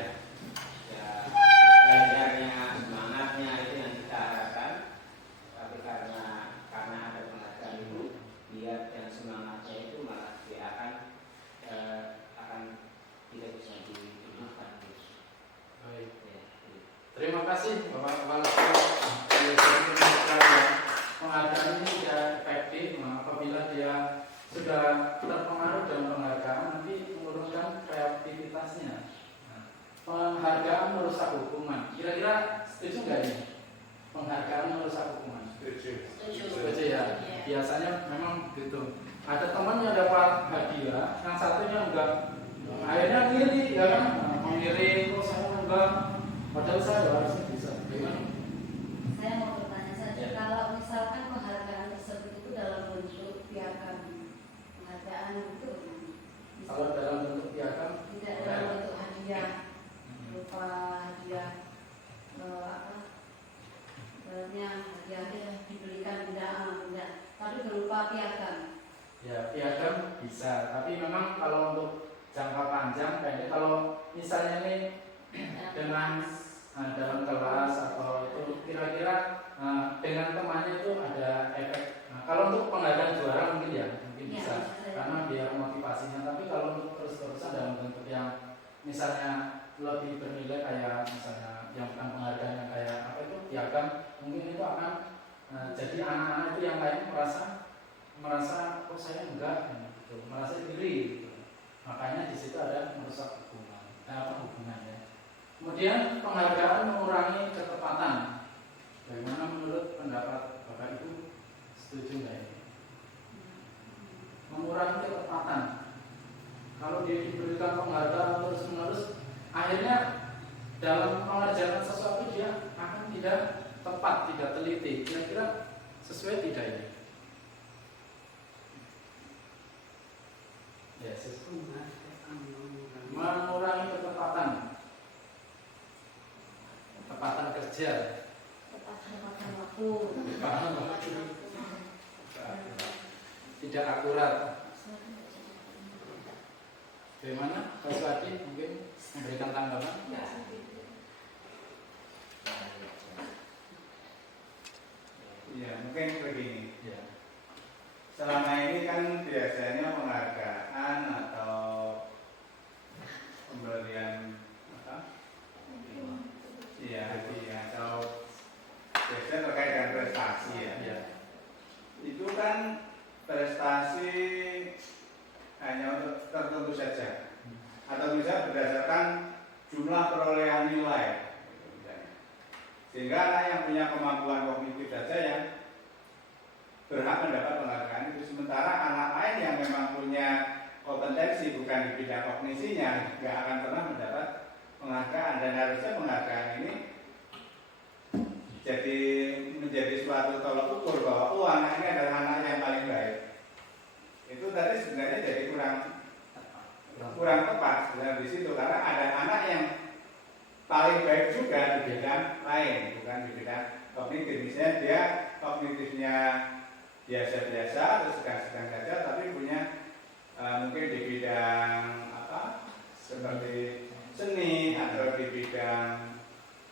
Belajarnya, semangatnya itu yang kita harapkan. Tapi karena ada penghargaan itu, dia yang semangatnya itu malah dia akan tidak bisa ditumbuhkan. Baik. Ya, Terima kasih Bapak Kepala Sekolah. Penghargaan ini tidak efektif apabila dia sudah terpengaruh dengan penghargaan, nanti menurunkan kreativitasnya. Penghargaan merusak hukuman. Kira-kira setuju nggak ini? Penghargaan merusak hukuman. Setuju ya. Biasanya memang gitu. Ada teman yang dapat hadiah, yang satunya enggak. Akhirnya ngiri, ya kan? Mengiri, kok saya enggak. Padahal saya harusnya bisa. Gimana? Saya mau bertanya saja, kalau misalkan penghargaan tersebut itu dalam bentuk piagam, penghargaan itu Kalau dalam bentuk piagam, tidak dalam bentuk hadiah, berupa hadiah hadiah diberikan benda, tapi berupa piagam. ya piagam bisa. Tapi memang kalau untuk jangka panjang, kayaknya kalau misalnya nih dengan dalam kelas atau itu kira-kira dengan temannya itu ada efek. Kalau untuk penghargaan juara mungkin bisa karena biar motivasinya. Tapi kalau untuk terus-terusan dalam bentuk yang misalnya lebih bernilai kayak misalnya yang bukan penghargaan yang kayak apa itu piagam, mungkin itu akan jadi anak-anak itu yang lain merasa kok saya enggak gitu, merasa iri gitu. Makanya di situ ada merusak hubungan ya. Kemudian penghargaan mengurangi ketepatan. Bagaimana menurut pendapat Bapak Ibu? Setuju nggak ini? Mengurangi ketepatan. Kalau dia diberikan penghargaan terus-menerus, akhirnya dalam mengerjakan sesuatu dia akan tidak tepat, tidak teliti. Kira-kira sesuai tidak ini? Ya, mengurangi ketepatan kerja, Ketepatan waktu. tidak akurat. Bagaimana Pak Suwadi mungkin memberikan tanggapan? Iya, mungkin begini. Ya. Selama ini kan biasanya penghargaan atau pemberian hadiah atau biasanya terkait dengan prestasi ya. Itu kan prestasi hanya untuk tertentu saja. Atau bisa nggak akan pernah mendapat penghargaan, dan harusnya penghargaan ini menjadi suatu tolok ukur bahwa anak ini adalah anak yang paling baik. Itu tadi sebenarnya jadi kurang tepat sebenarnya di situ, karena ada anak yang paling baik juga di bidang lain, bukan di bidang kognitif. Misalnya dia kognitifnya biasa-biasa atau sedang-sedang saja, tapi punya mungkin di bidang apa seperti seni atau di bidang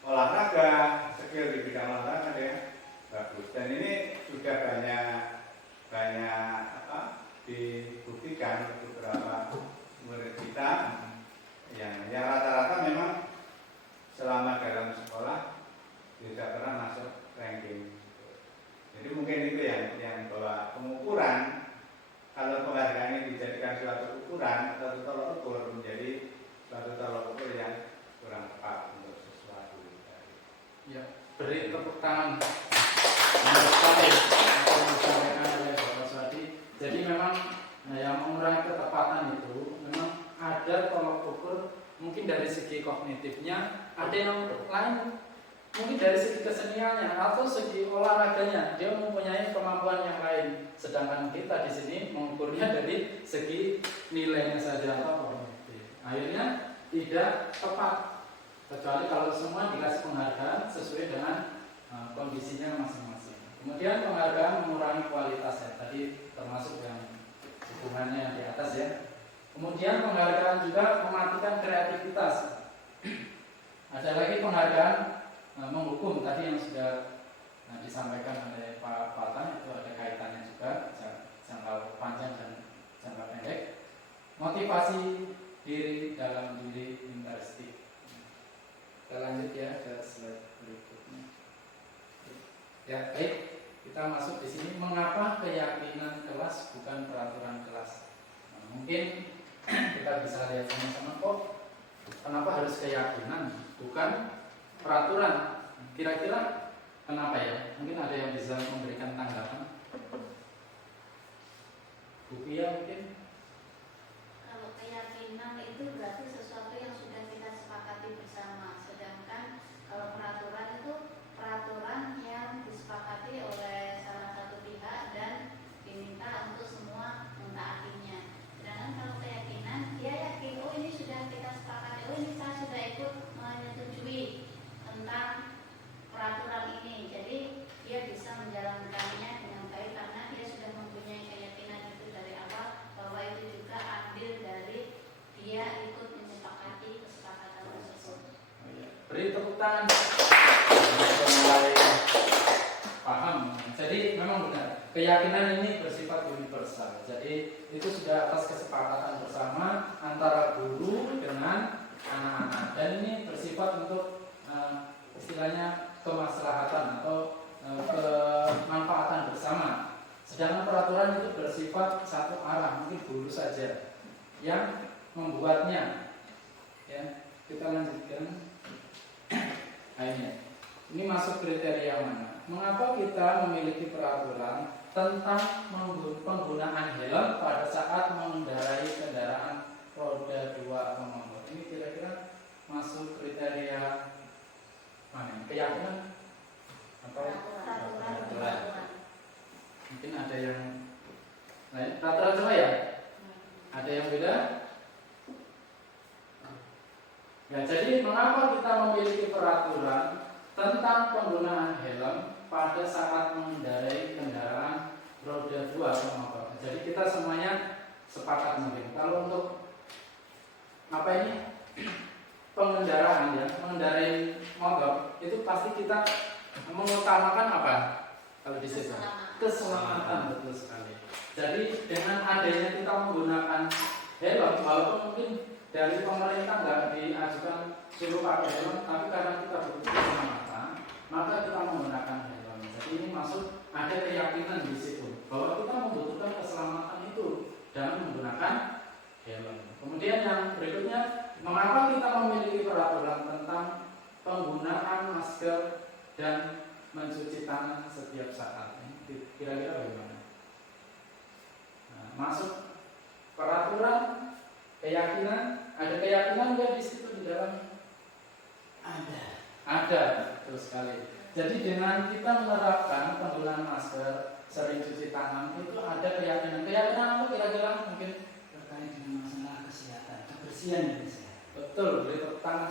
olahraga, skill di bidang olahraga dia bagus. Dan ini sudah banyak dibuktikan beberapa murid kita yang rata-rata memang selama dalam sekolah tidak pernah masuk ranking. Jadi mungkin itu yang bahwa pengukuran, kalau penghargaan ini dijadikan suatu ukuran atau tolok ukur, menjadi suatu tolok ukur yang kurang tepat untuk sesuatu. Ya, beri tepuk tangan untuk sekali apa yang disampaikan oleh Bapak Swadi. Jadi memang yang mengurangi ketepatan itu memang ada tolok ukur, mungkin dari segi kognitifnya, ada yang lain mungkin dari segi keseniannya atau segi olahraganya dia mempunyai kemampuan yang lain. Sedangkan kita di sini mengukurnya dari segi nilainya saja atau kognitif. Akhirnya tidak tepat, kecuali kalau semua dikasih penghargaan sesuai dengan kondisinya masing-masing. Kemudian penghargaan mengurangi kualitasnya, tadi termasuk yang hubungannya yang di atas ya. Kemudian penghargaan juga mematikan kreativitas. Ada lagi penghargaan menghukum, tadi yang sudah disampaikan oleh Pak Patan, itu ada kaitannya juga jangka panjang dan jangka pendek. Motivasi diri dalam diri interistik. Kita lanjut ya ke slide berikutnya. Ya, baik. Kita masuk di sini. Mengapa keyakinan kelas bukan peraturan kelas? Nah, mungkin kita bisa lihat sama-sama kok. Kenapa harus keyakinan bukan peraturan? Kira-kira kenapa ya? Mungkin ada yang bisa memberikan tanggapan. Bu Pia mungkin? Kalau keyakinan itu berarti sesuatu yang sudah kita sepakati bersama. Sedangkan kalau peraturan itu peraturan yang disepakati oleh salah satu pihak dan diminta untuk semua mentaatinya. Sedangkan kalau keyakinan, dia yakin, oh ini sudah kita sepakati, oh ini saya sudah ikut menyetujui tentang peraturan ini. Jadi dia bisa menjalankannya dengan baik karena dia sudah mempunyai keyakinan itu dari awal, bahwa itu juga ambil dari dia ikut menyepakati kesepakatan tersebut. Beri tepuk tangan. Mulai paham. Jadi memang benar, keyakinan ini bersifat universal. Jadi itu sudah atas kesepakatan bersama antara guru dengan anak-anak, dan ini bersifat untuk istilahnya kemaslahatan atau kemanfaatan bersama. Sedangkan peraturan itu bersifat satu arah, mungkin guru saja yang membuatnya. Ya, kita lanjutkan. Ini masuk kriteria mana? Mengapa kita memiliki peraturan tentang penggunaan helm pada saat mengendarai kendaraan roda 2 atau motor? Ini kira-kira masuk kriteria mana? Keyakinan atau peraturan? Mungkin ada yang lain. Peraturan semua ya? Ada yang beda? Ya, jadi mengapa kita memiliki peraturan tentang penggunaan helm pada saat mengendarai kendaraan roda 2 atau motor? Jadi kita semuanya sepakat mungkin. Kalau untuk apa ini pengendaraan ya, mengendarai motor itu pasti kita mengutamakan apa? Kalau di situ keselamatan, betul sekali. Jadi dengan adanya kita menggunakan helm, walaupun mungkin dari pemerintah nggak diajukan suruh pakai helm, tapi karena kita butuh keselamatan, maka kita menggunakan helm. Jadi ini masuk ada keyakinan di situ bahwa kita membutuhkan keselamatan itu dengan menggunakan helm. Kemudian yang berikutnya, mengapa kita memiliki peraturan tentang penggunaan masker dan mencuci tangan setiap saat? Kira-kira bagaimana? Nah, masuk peraturan, keyakinan, Ada keyakinan nggak di situ di dalamnya? Ada, betul sekali. Jadi dengan kita menerapkan penggunaan masker, sering cuci tangan, itu ada keyakinan. Keyakinan apa kira-kira mungkin? Terkait dengan masalah kesehatan, kebersihan dan kesehatan. Betul, beri tepuk tangan.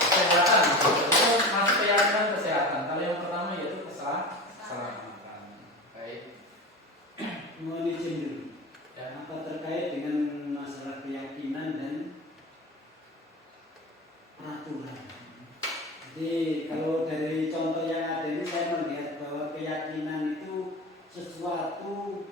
Kesehatan, betul, masuk keyakinan kesehatan. Kalau yang pertama yaitu keselamatan. Baik. Mohon izin dulu. Ya. Apa terkait dengan masalah keyakinan dan peraturan? Jadi kalau dari contoh yang ada ini saya melihat bahwa keyakinan itu sesuatu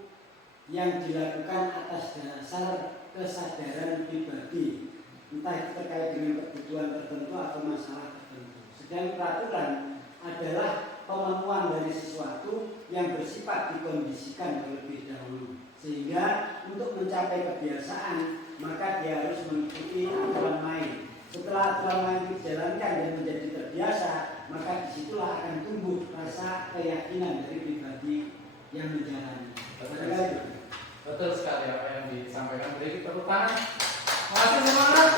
yang dilakukan atas dasar kesadaran pribadi, entah itu terkait dengan kebutuhan tertentu atau masalah tertentu. Sedang peraturan adalah pemenuhan dari sesuatu yang bersifat dikondisikan terlebih dahulu, sehingga untuk mencapai kebiasaan maka dia harus mengikuti aturan main. Setelah aturan main dijalankan dan menjadi terbiasa, maka disitulah akan tumbuh rasa keyakinan dari pribadi yang menjalani. Betul sekali apa yang disampaikan. Beri tepuk tangan. Masih semangat?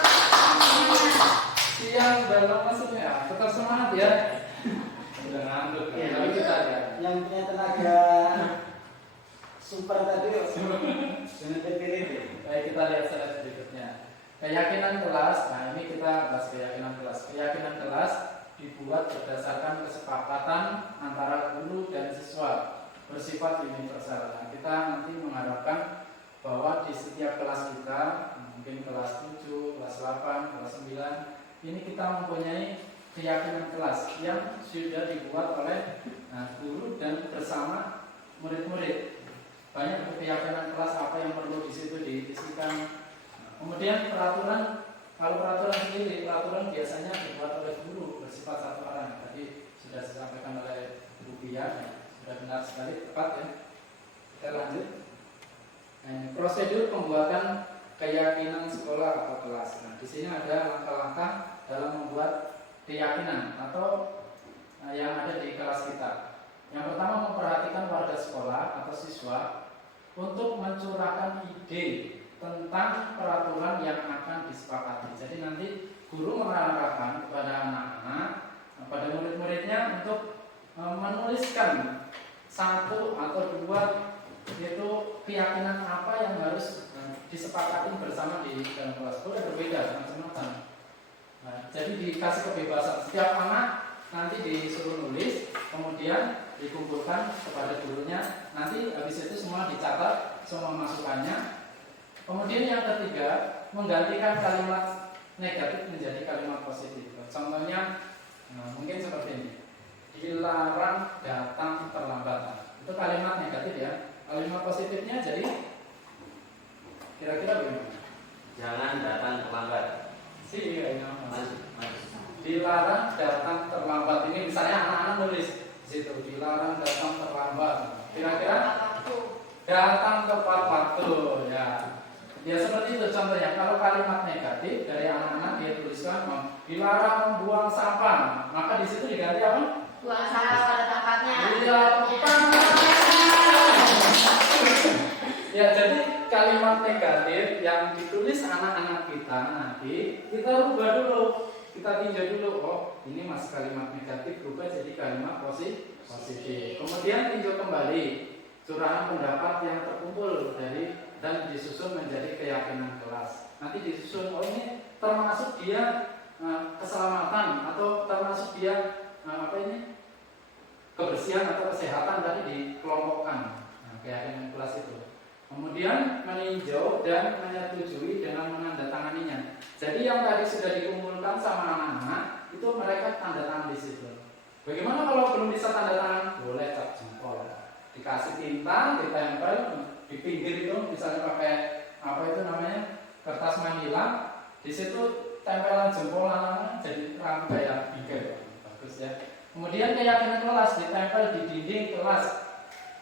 Siang dalam maksudnya, tetap semangat ya. Udah ngantuk. Ya, Tapi kita lihat. yang punya tenaga super tadi jangan terpilih. Baik, kita lihat slide berikutnya. Keyakinan kelas. Nah, ini kita bahas keyakinan kelas. Keyakinan kelas dibuat berdasarkan kesepakatan antara guru dan siswa, bersifat universal. Nah, kita nanti mengharapkan bahwa di setiap kelas kita, mungkin kelas 7, kelas 8, kelas 9, ini kita mempunyai keyakinan kelas yang sudah dibuat oleh guru dan bersama murid-murid. Banyak keyakinan kelas apa yang perlu di situ diisikan. Kemudian peraturan, kalau peraturan sendiri, peraturan biasanya dibuat oleh guru bersifat satu arah. Tadi sudah disampaikan oleh Bu Pia, sudah benar sekali, tepat ya. Kita lanjut. Prosedur pembuatan keyakinan sekolah atau kelas. Nah, di sini ada langkah-langkah dalam membuat keyakinan atau yang ada di kelas kita. Yang pertama, memperhatikan warga sekolah atau siswa untuk mencurahkan ide tentang peraturan yang akan disepakati. Jadi nanti guru mengarahkan kepada anak-anak, pada murid-muridnya untuk menuliskan satu atau dua yaitu keyakinan apa yang harus disepakati bersama di dalam kelas. Boleh berbeda macam-macam. Nah, jadi dikasih kebebasan. Setiap anak nanti disuruh nulis, kemudian dikumpulkan kepada gurunya. Nanti habis itu semua dicatat, semua masukannya. Kemudian yang ketiga, menggantikan kalimat negatif menjadi kalimat positif. Contohnya mungkin seperti ini. Dilarang datang terlambat. Itu kalimat negatif ya. Kalimat positifnya jadi kira-kira bagaimana? Jangan datang terlambat. Dilarang datang terlambat. Ini misalnya anak-anak nulis di situ. Dilarang datang terlambat. Kira-kira datang tepat waktu ya. Ya seperti itu contohnya. Kalau kalimat negatif dari anak-anak dia tuliskan dilarang buang sampah, maka di situ diganti apa? Buang sampah pada tempatnya. Iya, ya jadi kalimat negatif yang ditulis anak-anak kita nanti kita rubah dulu, kita tinjau dulu. Oh ini masih kalimat negatif berubah jadi kalimat positif. Kemudian tinjau kembali curahan pendapat yang terkumpul dari dan disusun menjadi keyakinan kelas. Nanti disusun, oh ini termasuk dia keselamatan atau termasuk dia kebersihan atau kesehatan tadi dikelompokkan keyakinan kelas itu. Kemudian meninjau dan menyetujui dengan menandatanganinya. Jadi yang tadi sudah dikumpulkan sama anak-anak itu mereka tanda tangan di situ. Bagaimana kalau belum bisa tanda tangan? Boleh cap jempol. Dikasih tinta, ditempel di pinggir itu, misalnya pakai apa itu namanya kertas manila, di situ tempelan jempol anak-anak jadi terang kayak bingkai, bagus ya. Kemudian keyakinan kelas ditempel di dinding kelas.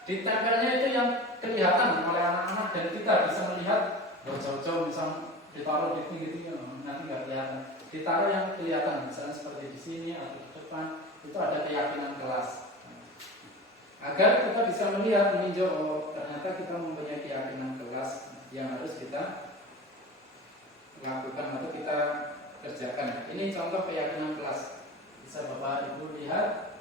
Ditempelnya itu yang kelihatan oleh anak-anak dan kita bisa melihat. Jauh-jauh misal ditaruh di pinggir-pinggir, nanti nggak kelihatan. Ditaruh yang kelihatan, misalnya seperti di sini atau di depan, itu ada keyakinan kelas. Agar kita bisa melihat, meninjau, oh ternyata kita mempunyai keyakinan kelas yang harus kita lakukan atau kita kerjakan. Ini contoh keyakinan kelas. Bisa Bapak Ibu lihat.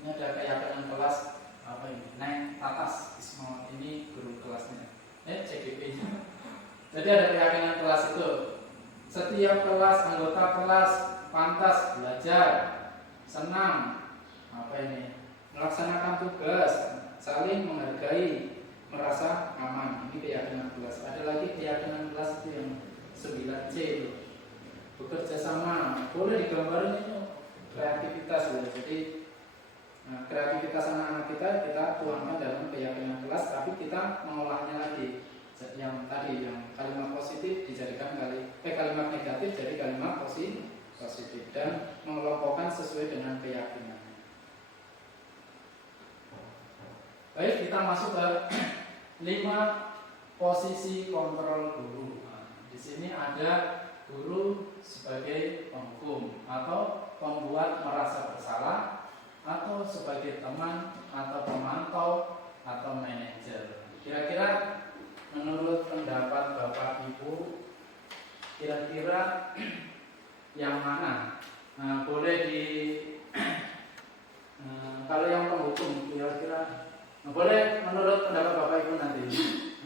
Ini ada keyakinan kelas apa ini? Naik atas Ismail, ini guru kelasnya. CGP. Jadi ada keyakinan kelas itu. Setiap kelas, anggota kelas pantas belajar, senang, apa ini? Melaksanakan tugas, saling menghargai, merasa aman. Ini keyakinan kelas. Ada lagi keyakinan kelas itu yang 9C itu. Bekerja sama, boleh digambarin itu kreativitas ya. Jadi kreativitas anak-anak kita tuangkan dalam keyakinan kelas, tapi kita mengolahnya lagi. Yang tadi yang kalimat positif dijadikan kalimat negatif jadi kalimat positif dan mengelompokkan sesuai dengan keyakinan. Baik, kita masuk ke 5 posisi kontrol guru. Di sini ada guru sebagai penghukum atau pembuat merasa bersalah, atau sebagai teman atau pemantau atau manajer. Kira-kira menurut pendapat Bapak Ibu, kira-kira yang mana? Boleh kalau yang penghukum kira-kira boleh menurut pendapat Bapak Ibu nanti.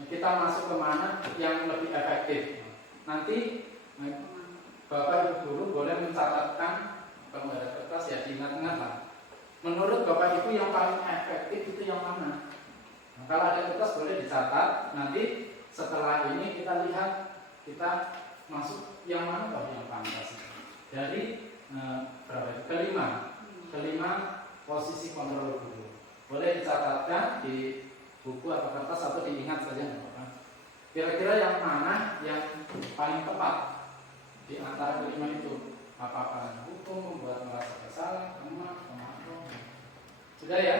Kita masuk ke mana yang lebih efektif. Nanti Bapak Ibu guru boleh mencatatkan, kalau ada kertas ya diingat-ingat lah. Menurut Bapak Ibu yang paling efektif itu yang mana? Kalau ada kertas boleh dicatat. Nanti setelah ini kita lihat kita masuk yang mana toh yang pantas. Dari berapa? Kelima posisi kontrol guru. Boleh dicatatkan di buku atau kertas atau diingat saja. Kira-kira yang mana yang paling tepat di antara kelima itu? Apakah hukum, membuat merasa bersalah, teman, pemantau? Sudah ya?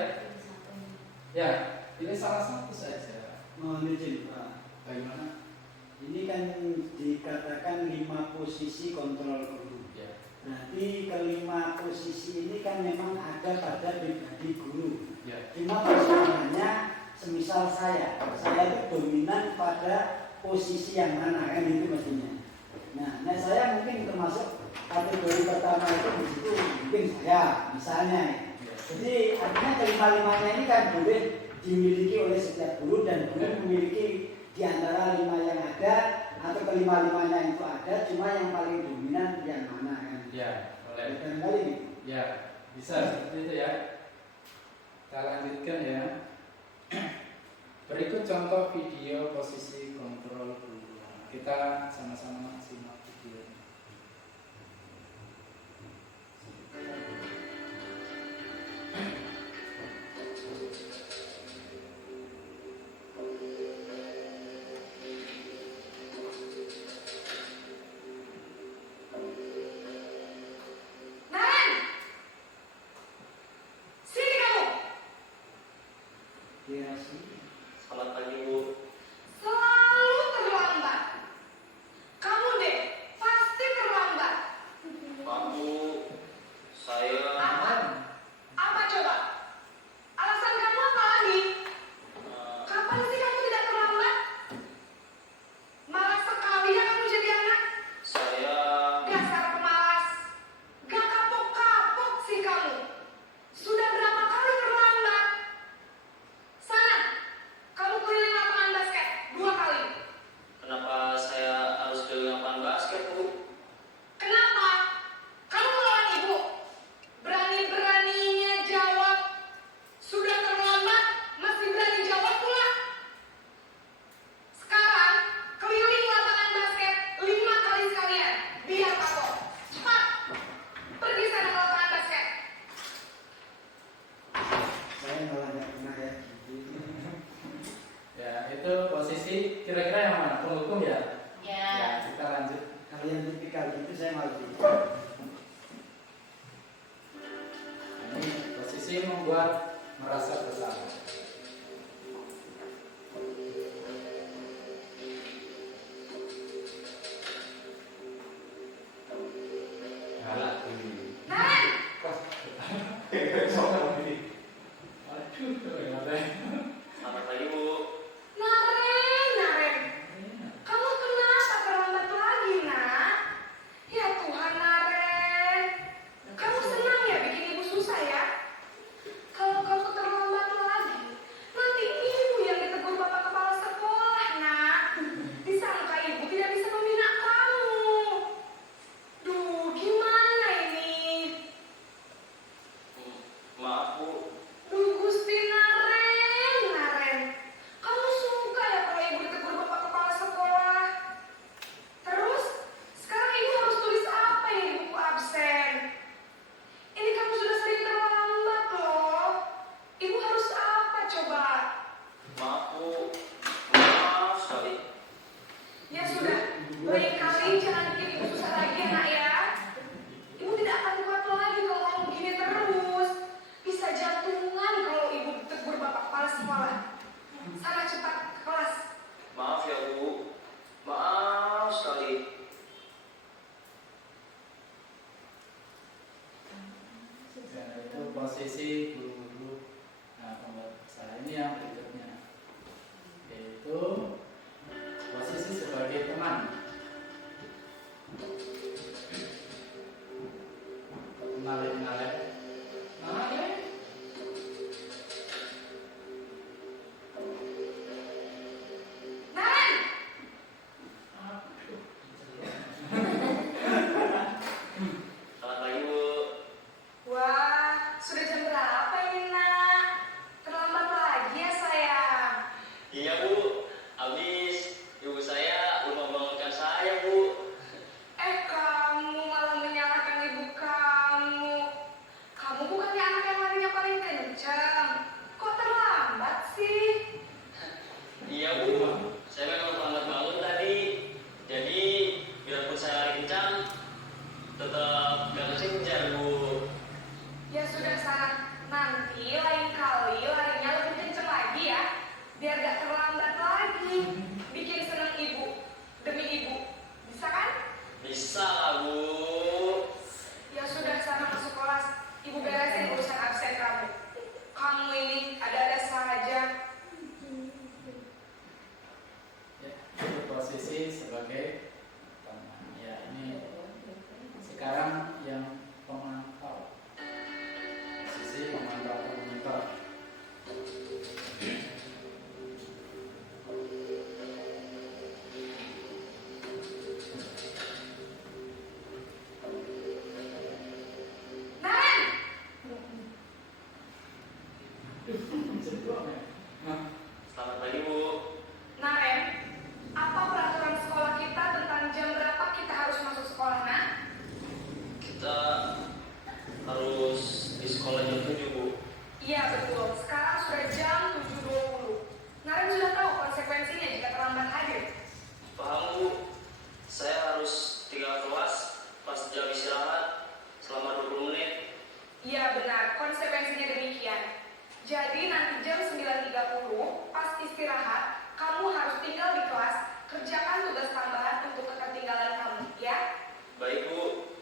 Ya, ini salah satu saja. Mohon izin Pak. Bagaimana? Ini kan dikatakan 5 posisi kontrol guru. Ya. Berarti kelima posisi ini kan memang ada pada pribadi guru. Ya. Cuma persoalannya, semisal saya itu dominan pada posisi yang mana kan itu mestinya. Nah saya mungkin termasuk kategori pertama itu di situ mungkin saya misalnya. Jadi artinya kelima-limanya ini kan boleh dimiliki oleh setiap guru dan guru memiliki di antara 5 yang ada atau kelima-limanya itu ada, cuma yang paling dominan yang mana kan? Ya, boleh. Barangkali Ya, bisa seperti itu ya. Kita lanjutkan ya. Berikut contoh video posisi kontrol guru. Kita sama-sama simak video. Selamat pagi Bu. Selalu terlambat. Kamu deh pasti terlambat. Pak Bu, saya Apa coba? Alasan kamu apa lagi? Kapan sih kamu tidak terlambat? Malas sekali ya kamu jadi anak. saya Dasar pemalas. Gak kapok-kapok sih kamu. Sudah berapa kali terlambat? Sana, kamu keliling lapangan basket 2 kali. kenapa saya harus ke lapangan basket Bu? Kenapa? Kamu melawan ibu. Berani-beraninya jawab. Sudah terlambat, masih berani jawab pula. Sekarang, keliling lapangan basket 5 kali sekalian. Biar kapok. Cepat. Pergi sana ke lapangan basket. saya malah nggak pernah ya. Ya, itu posisi kira-kira yang mana? Penghukum ya? Ya. Kita lanjut. Kalau yang tipikal gitu saya malah gitu. Ini posisi membuat merasa bersalah. Galak ini. Naren, Aduh, ternyata. Selamat pagi Bu. Naren. Kamu kenapa terlambat lagi, Nak? posisi guru-guru. Nah, saya ini yang berikutnya, yaitu posisi sebagai teman. Kenalin. Selamat pagi, Bu. Wah, sudah jam berapa ini, Nak? Terlambat lagi ya, sayang? Iya, Bu. Habis ibu saya lupa membangunkan saya, Bu. Kamu malah menyalahkan ibu kamu. Kamu bukannya anak yang larinya paling kencang. Kok terlambat sih? Iya, Bu. Saya memang terlambat bangun tadi. Jadi, biarpun saya lari kencang, tetap gak kesenjar, Bu. Ya sudah, sana. Nanti lain kali larinya lebih kencang lagi ya. Biar gak terlambat lagi. Bikin seneng ibu. Demi ibu. Bisa kan? Bisa lah, Bu. Ya sudah, sana masuk kelas. Ibu beresin urusan absen kamu. Kamu ini ada-ada saja. Ya, itu posisi sebagai teman. Ya, ini sekarang yang pemantau. Posisi pemantau atau monitor. Naren! Selamat pagi, Bu. Naren, apa peraturan sekolah kita tentang jam berapa kita harus masuk sekolah, Nak? Kita harus di sekolah jam 7, Bu. Iya, betul. Sekarang sudah jam 7.20. Naren sudah tahu konsekuensinya jika terlambat hadir. Paham, Bu. Saya harus tinggal kelas pas jam istirahat selama 20 menit. Iya, benar. Konsekuensinya demikian. Jadi nanti jam 9.30 pas istirahat, kamu harus tinggal di kelas, kerjakan tugas tambahan untuk ketertinggalan kamu, ya? Baik, Bu.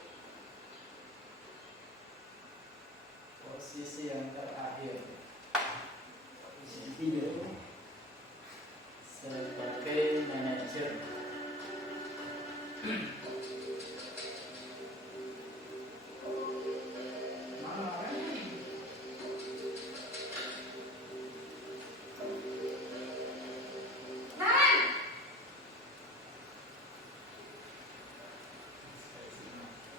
Posisi yang terakhir Video. sebagai manajer. Mana? Naren!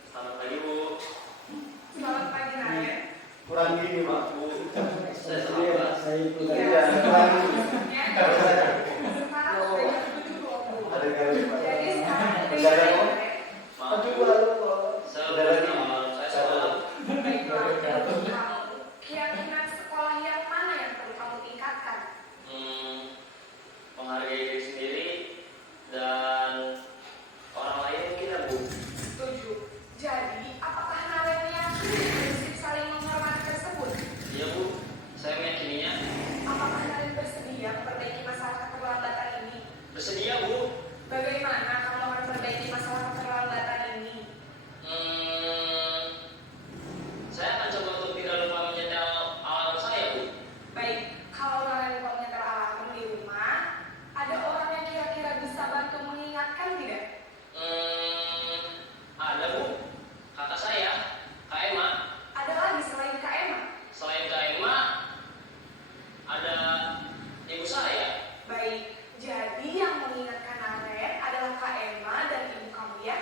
Selamat pagi, Bu. Selamat pagi, Naren. Kurang gini, Pak. Bu. Saya sendiri, Pak. Saya ikut Iya. aja. Sekarang sudah jam 7.20. Ada kali, Pak. Jadi sekarang Ada Naren. kok? Maaf, Aduh, Bu. halo, Pak. Saya Ada udah lagi. saya sekolah. Baiklah, untuk kamu, keyakinan sekolah yang mana yang perlu kamu tingkatkan? Menghargai diri sendiri dan orang lain mungkin, ya, Bu. Setuju. Jadi, apakah Naren yakin prinsip saling menghormati tersebut? Iya, Bu. Saya meyakininya. Apakah Naren bersedia memperbaiki masalah keterlambatan ini? Bersedia, Bu. Bagaimana kamu akan memperbaiki masalah keterlambatan ini? Saya akan coba untuk tidak lupa menyetel alarm saya, Bu. Baik, kalau Naren lupa menyetel alarm di rumah, ada orang yang kira-kira bisa bantu mengingatkan tidak? Ada, Bu. Kakak saya, Kak Emma. Ada lagi selain Kak Emma? Selain Kak Emma, ada ibu saya. Baik, jadi yang mengingatkan Naren adalah Kak Emma dan ibu kamu ya?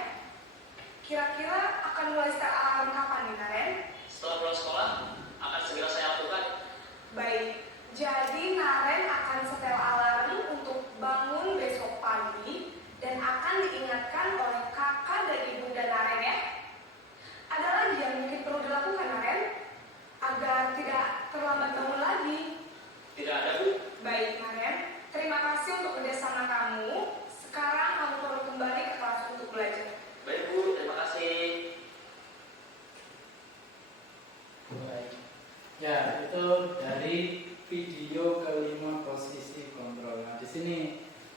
Kira-kira akan mulai setel alarm kapan nih, Naren? Setelah pulang sekolah, akan segera saya lakukan. Baik, jadi Naren akan setel alarm untuk bangun besok pagi dan akan diingatkan oleh kakak dan ibu dan Naren ya. Ada lagi yang mungkin perlu dilakukan, Naren? Agar tidak terlambat bangun lagi. Tidak ada, Bu. Baik, Naren. Terima kasih untuk kerjasama kamu. Sekarang kamu perlu kembali ke kelas untuk belajar. Baik, Bu. Terima kasih. Baik. Ya, itu dari video kelima posisi kontrol. Nah, di sini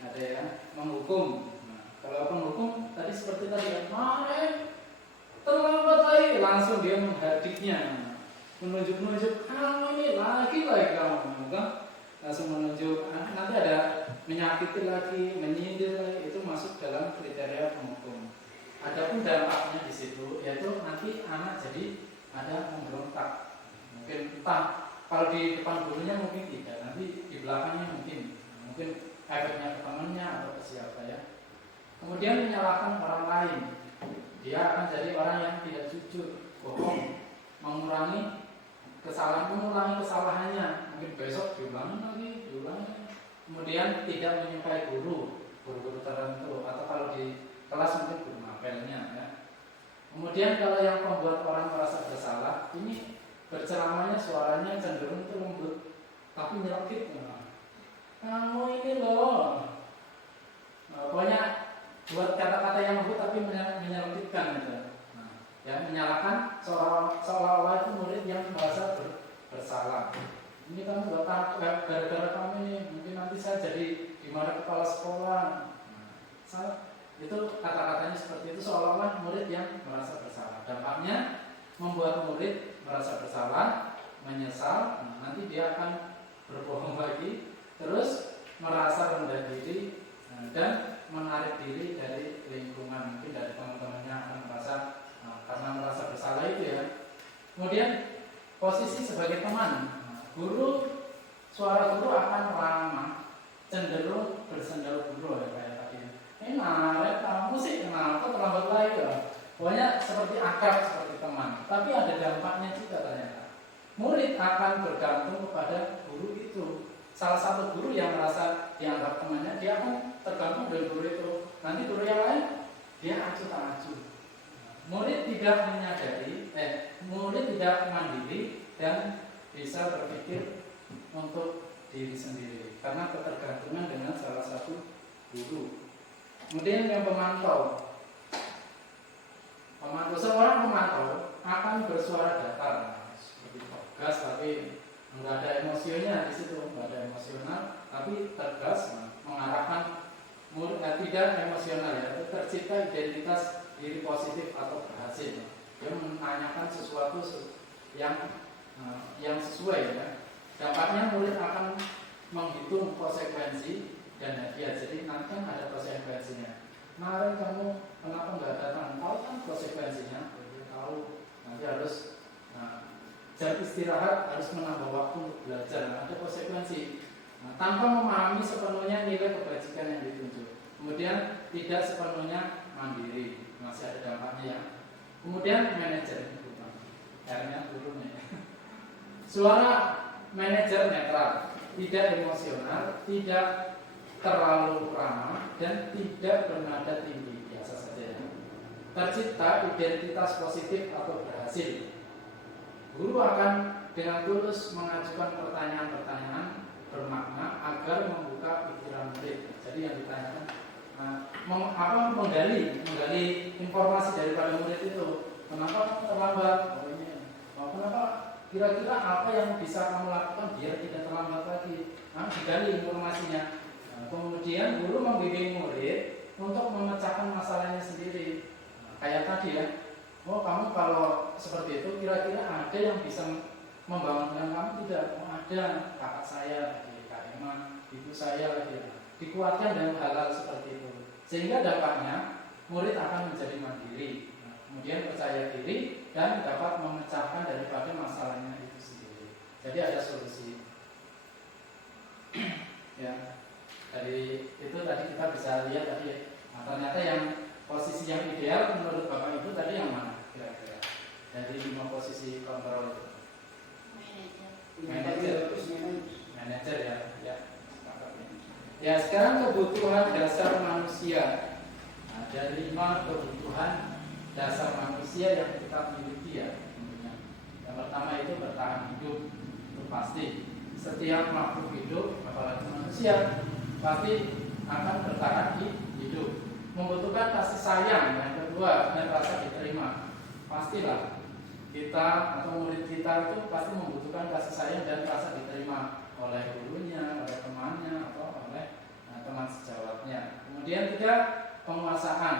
ada yang menghukum. Nah, kalau penghukum tadi seperti tadi ya, Naren terlambat lagi, langsung dia menghadiknya. menunjuk-nunjuk, kamu ini lagi kamu kan, langsung menunjuk, nanti ada menyakiti lagi, menyindir lagi, itu masuk dalam kriteria penghukum. Adapun dampaknya di situ, yaitu nanti anak jadi ada memberontak, mungkin entah kalau di depan gurunya mungkin tidak, nanti di belakangnya mungkin efeknya ke temannya atau ke siapa ya. Kemudian menyalahkan orang lain, dia akan jadi orang yang tidak jujur, bohong, mengulangi kesalahannya, mungkin besok diulangi. Kemudian tidak menyukai guru tertentu, atau kalau di kelas mungkin guru mapelnya ya. Kemudian kalau yang membuat orang merasa bersalah, ini berceramahnya suaranya cenderung itu lembut, tapi nyelkit. Kamu ini loh, pokoknya buat kata-kata yang lembut tapi menyelkitkan gitu. Ya, menyalahkan seolah-olah itu murid yang merasa bersalah. Ini kamu gara-gara kamu ini, mungkin nanti saya jadi dimarahi kepala sekolah. Itu kata-katanya seperti itu, seolah-olah murid yang merasa bersalah. Dampaknya membuat murid merasa bersalah, menyesal, nanti dia akan berbohong lagi, terus merasa rendah diri dan menarik diri dari lingkungan, mungkin dari teman-temannya akan merasa karena merasa bersalah itu ya. Kemudian posisi sebagai teman, suara guru akan ramah, cenderung bersendal guru ya kayak tadi. Naret kamu sih kenapa terlambat lagi ya? Pokoknya seperti akrab, seperti teman. Tapi ada dampaknya juga ternyata. Murid akan bergantung kepada guru itu. Salah satu guru yang merasa dianggap temannya, dia akan tergantung dari guru itu. Nanti guru yang lain dia acuh tak acuh. Murid tidak menyadari, murid tidak mandiri dan bisa berpikir untuk diri sendiri karena ketergantungan dengan salah satu guru. Kemudian yang pemantau, seorang pemantau akan bersuara datar, seperti tegas tapi nggak ada emosinya di situ, nggak ada emosional, tapi tegas mengarahkan murid, tidak emosional ya, tercipta identitas diri positif atau berhasil. Dia menanyakan sesuatu yang sesuai ya. Dampaknya murid akan menghitung konsekuensi dan hadiah. Jadi nanti kan ada konsekuensinya. Kemarin kamu kenapa nggak datang? Tahu kan konsekuensinya? Tahu. Nanti harus jam istirahat harus menambah waktu untuk belajar. Ada konsekuensi. Tanpa memahami sepenuhnya nilai kebajikan yang ditunjuk. Kemudian tidak sepenuhnya mandiri. Masih ada dampaknya ya. Kemudian manajer, R-nya turun ya. Suara manajer netral, tidak emosional, tidak terlalu ramah, dan tidak bernada tinggi, biasa saja. Tercipta identitas positif atau berhasil. Guru akan dengan tulus mengajukan pertanyaan-pertanyaan bermakna agar membuka pikiran murid. Jadi yang ditanyakan menggali informasi daripada murid itu. Kenapa kamu terlambat? Kenapa? Kira-kira apa yang bisa kamu lakukan biar tidak terlambat lagi? Digali informasinya. Kemudian guru membimbing murid untuk memecahkan masalahnya sendiri. Kayak tadi ya. Kamu kalau seperti itu kira-kira ada yang bisa membangunkan kamu? Tidak. Ada kakak saya lagi, Kak Emma, ibu saya lagi. Dikuatkan dengan hal-hal seperti itu. Sehingga dampaknya murid akan menjadi mandiri, kemudian percaya diri dan dapat memecahkan daripada masalahnya itu sendiri. Jadi ada solusi. Ya, dari itu tadi kita bisa lihat tadi. Ternyata yang posisi yang ideal menurut Bapak Ibu tadi yang mana kira-kira? Dari 5 posisi kontrol itu. Manajer ya. Ya, sekarang kebutuhan dasar manusia. Dari 5 kebutuhan dasar manusia yang kita miliki ya. Yang pertama itu bertahan hidup, itu pasti. Setiap makhluk hidup, apalagi manusia, pasti akan bertahan hidup. Membutuhkan kasih sayang. Yang kedua, dan rasa diterima. Pastilah kita atau murid kita itu pasti membutuhkan kasih sayang dan rasa diterima oleh gurunya, oleh temannya, atau oleh teman sejawatnya. Kemudian 3, penguasaan.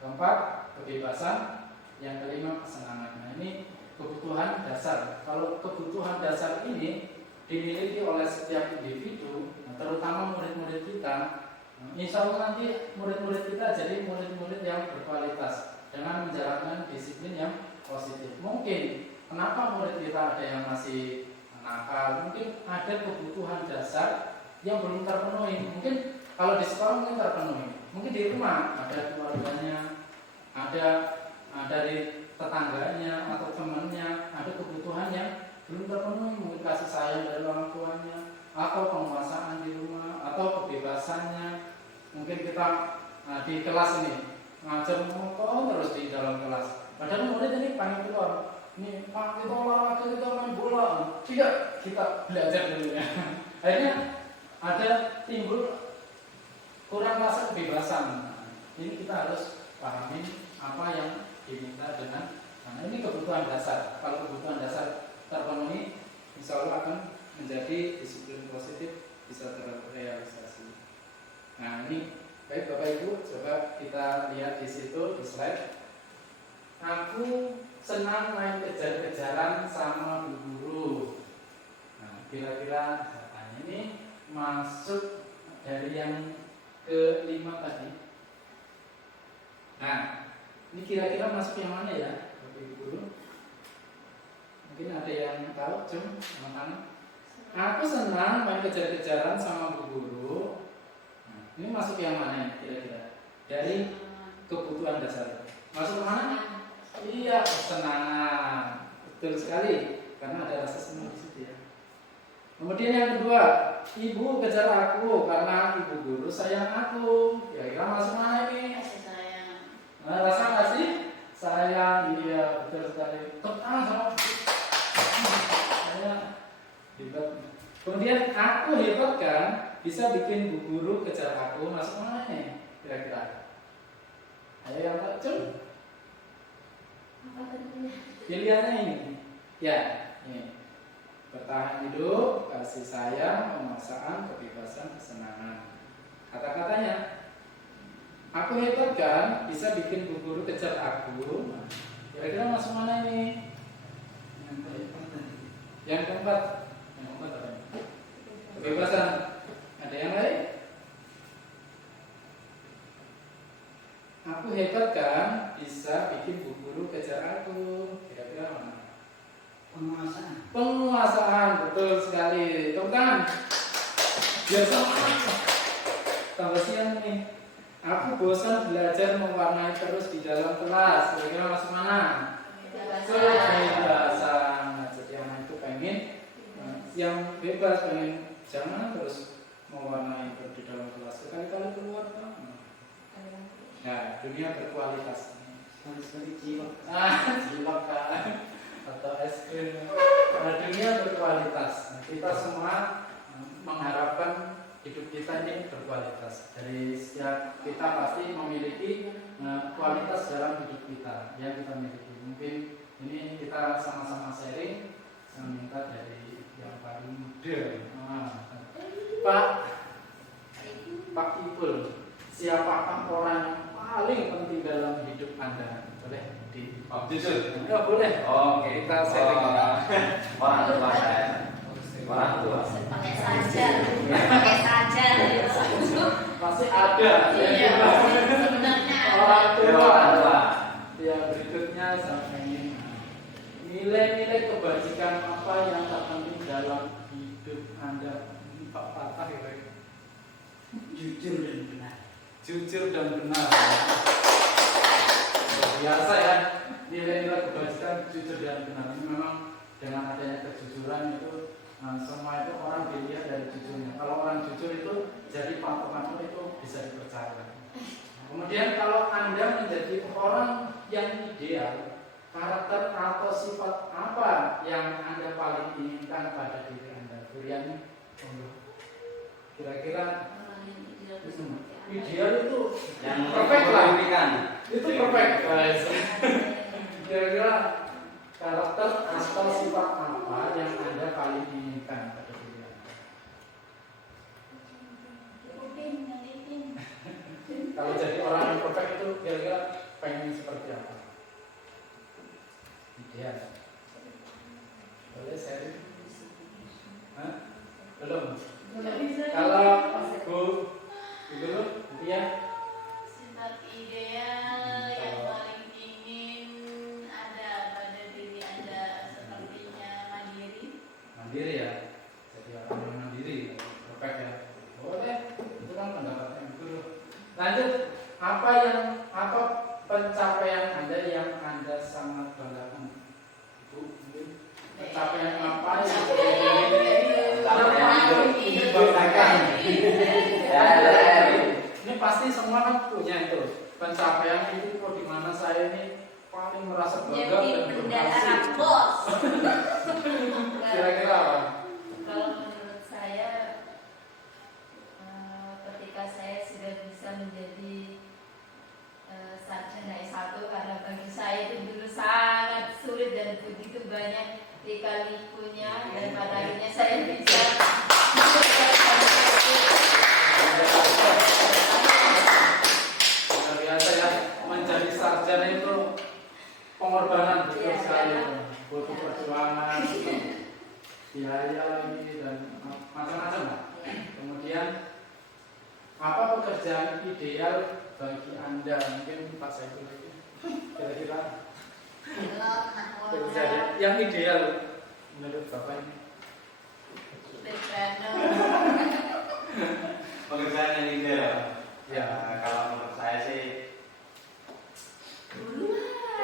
Keempat, kebebasan. Yang kelima, kesenangan. Nah, ini kebutuhan dasar. Kalau kebutuhan dasar ini dimiliki oleh setiap individu, terutama murid-murid kita, insya Allah nanti murid-murid kita jadi murid-murid yang berkualitas dengan menjalankan disiplin yang positif. Mungkin kenapa murid kita ada yang masih nakal, mungkin ada kebutuhan dasar yang belum terpenuhi. Mungkin kalau di sekolah mungkin terpenuhi, mungkin di rumah ada keluarganya, ada dari tetangganya atau temannya, ada kebutuhan yang belum terpenuhi, mungkin kasih sayang dari orang tuanya, atau penguasaan di rumah, atau kebebasannya. Mungkin kita di kelas ini ngajar motor terus di dalam kelas, padahal murid ini pengen keluar, ini Pak kita olahraga, kita main bola, tidak, kita belajar dulu ya. Akhirnya ada timbul kurang rasa kebebasan. Ini kita harus pahami apa yang diminta dengan, nah ini kebutuhan dasar. Kalau kebutuhan dasar terpenuhi, insya Allah akan menjadi disiplin positif, bisa terrealisasi. Nah ini baik Bapak Ibu, coba kita lihat di situ di slide. Aku senang main kejar-kejaran sama bu guru. Nah kira-kira jawabannya ini masuk dari yang kelima tadi. Nah ini kira-kira masuk yang mana ya Bapak Ibu guru? Mungkin ada yang tahu, Cum? Mana? Aku senang main kejar-kejaran sama bu guru. Nah, ini masuk yang mana kira-kira? Dari kebutuhan dasar. Masuk ke mana? Iya, kesenangan. Betul sekali, karena ada rasa senang di situ ya. Kemudian yang kedua, ibu kejar aku karena ibu guru sayang aku. Kira-kira masuk mana ini? Nah, rasa nggak sih? Sayang, iya betul sekali. Saya hebat. Kemudian aku hebat kan, bisa bikin bu guru kejar aku. Masuk mana nih? Kira-kira? Ayo yang tak Cum. Pilihannya ini. Ya, ini. Bertahan hidup, kasih sayang, penguasaan, kebebasan, kesenangan. Kata-katanya. Aku hebat kan, bisa bikin bu guru kejar aku. Kira-kira masuk mana ini? Yang keempat. Yang keempat apa ini? Kebebasan. Ada yang lain? Aku hebat kan, bisa bikin bu guru kejar aku. Kira-kira mana? Penguasaan. Penguasaan, betul sekali. Tepuk tangan. Biasa. Tambah siang nih. Aku bosan belajar mewarnai terus di dalam kelas. Kira-kira masuk mana? Kebebasan. Jadi anak itu pengen yang bebas, pengen jangan terus mewarnai terus di dalam kelas. Sekali-kali keluar kan? Nah, dunia berkualitas. Sekali-sekali cilok. Cilok kan? Atau es krim. Nah, dunia berkualitas. Nah, kita semua mengharapkan hidup kita ini berkualitas. Dari setiap kita pasti memiliki kualitas dalam hidup kita yang kita miliki. Mungkin ini kita sama-sama sharing. Saya minta dari yang paling muda. Pak Ipul, siapakah orang yang paling penting dalam hidup Anda? Boleh di jujur. Ya, boleh. Oke. Kita sharing. Orang tua saya. Orang tua. Pakai saja gitu. Masih ada. Iya, sebenarnya Orang tua. Orang tua. Ya, berikutnya sampai ini. Nilai-nilai kebajikan apa yang terpenting dalam hidup Anda? Pak Patah ya. Jujur dan benar. Jujur dan benar. Biasa ya, nilai-nilai kebajikan jujur dan benar. Ini memang dengan adanya kejujuran itu semua itu orang dilihat dari jujurnya. Kalau orang jujur itu jadi patokan itu bisa dipercaya. Kemudian kalau Anda menjadi orang yang ideal, karakter atau sifat apa yang Anda paling inginkan pada diri Anda? Durian, kira-kira ideal itu Yang perfect lah. memimpikan. Itu perfect guys. Kira-kira karakter atau sifat apa yang Anda paling inginkan pada diri Anda? Kalau jadi orang yang perfect itu kira-kira pengen seperti apa? Ideal. Boleh sharing? Hah? Belum? Belum. Kalau Bu dulu, ya. Sifat ideal yang paling ingin ada pada diri Anda sepertinya mandiri. Ya, jadi orang yang mandiri, perfect ya. Boleh, itu kan pendapatnya guru. Lanjut, apa pencapaian Anda yang Anda sangat banggakan? Bu, mungkin pencapaian apa yang ingin banggakan? Ini pasti semua kan punya itu pencapaian itu kok di mana saya ini paling merasa bangga Jadi dan bendahara berhasil. bos. Kira-kira apa? Kalau menurut saya, ketika saya sudah bisa menjadi sarjana S1, karena bagi saya itu dulu sangat sulit dan begitu banyak lika-likunya, dan pada akhirnya saya bisa Luar biasa ya, menjadi sarjana itu pengorbanan betul sekali, butuh perjuangan, biaya lagi dan macam-macam lah. Kemudian apa pekerjaan ideal bagi Anda? Mungkin Pak Saiful lagi. Kira-kira pekerjaan yang ideal menurut Bapak ini? Pekerjaan yang ideal. Ya, Kalau menurut saya sih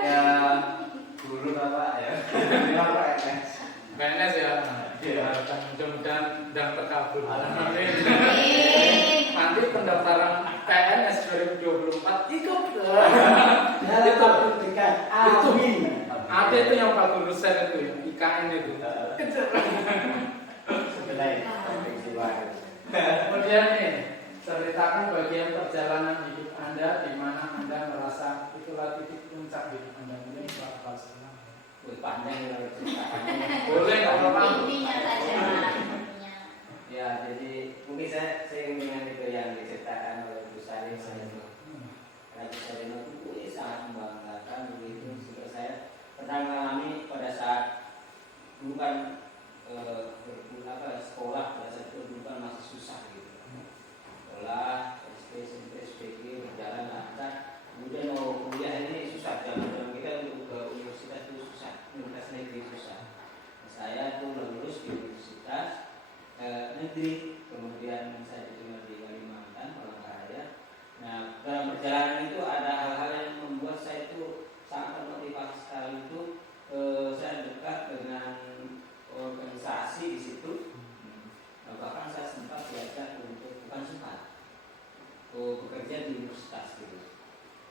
ya guru Bapak ya. Bapak ya. PNS ya. Diharapkan mudah-mudahan dan terkabul. Amin. Nanti pendaftaran PNS 2024 ikut. Dalam waktu dekat. Amin. Ada itu yang Pak Guru share itu ya, IKN itu. Kemudian nih, ceritakan bagian perjalanan hidup Anda di mana Anda merasa itulah titik puncak hidup Anda. Mungkin Pak Pasana. Panjang kalau ceritakannya. Boleh nggak apa-apa. intinya saja. Ya, jadi mungkin saya dengan itu yang diceritakan oleh Bu Salim saya itu. Karena Bu Salim itu sangat membanggakan begitu. Juga saya pernah mengalami pada saat dulu kan sekolah pada saat itu dulu kan masih susah gitu. Sekolah SD, SMP, SPG berjalan lancar. Kemudian mau kuliah ini susah, zaman kita untuk ke universitas itu susah, universitas negeri susah. Saya tuh lulus di universitas negeri, kemudian saya diterima di Kalimantan, Palangkaraya. Nah, dalam perjalanan itu ada hal-hal yang membuat saya itu sangat termotivasi sekali itu. Saya dekat dengan organisasi di situ. Bahkan saya sempat diajak untuk bekerja di universitas gitu.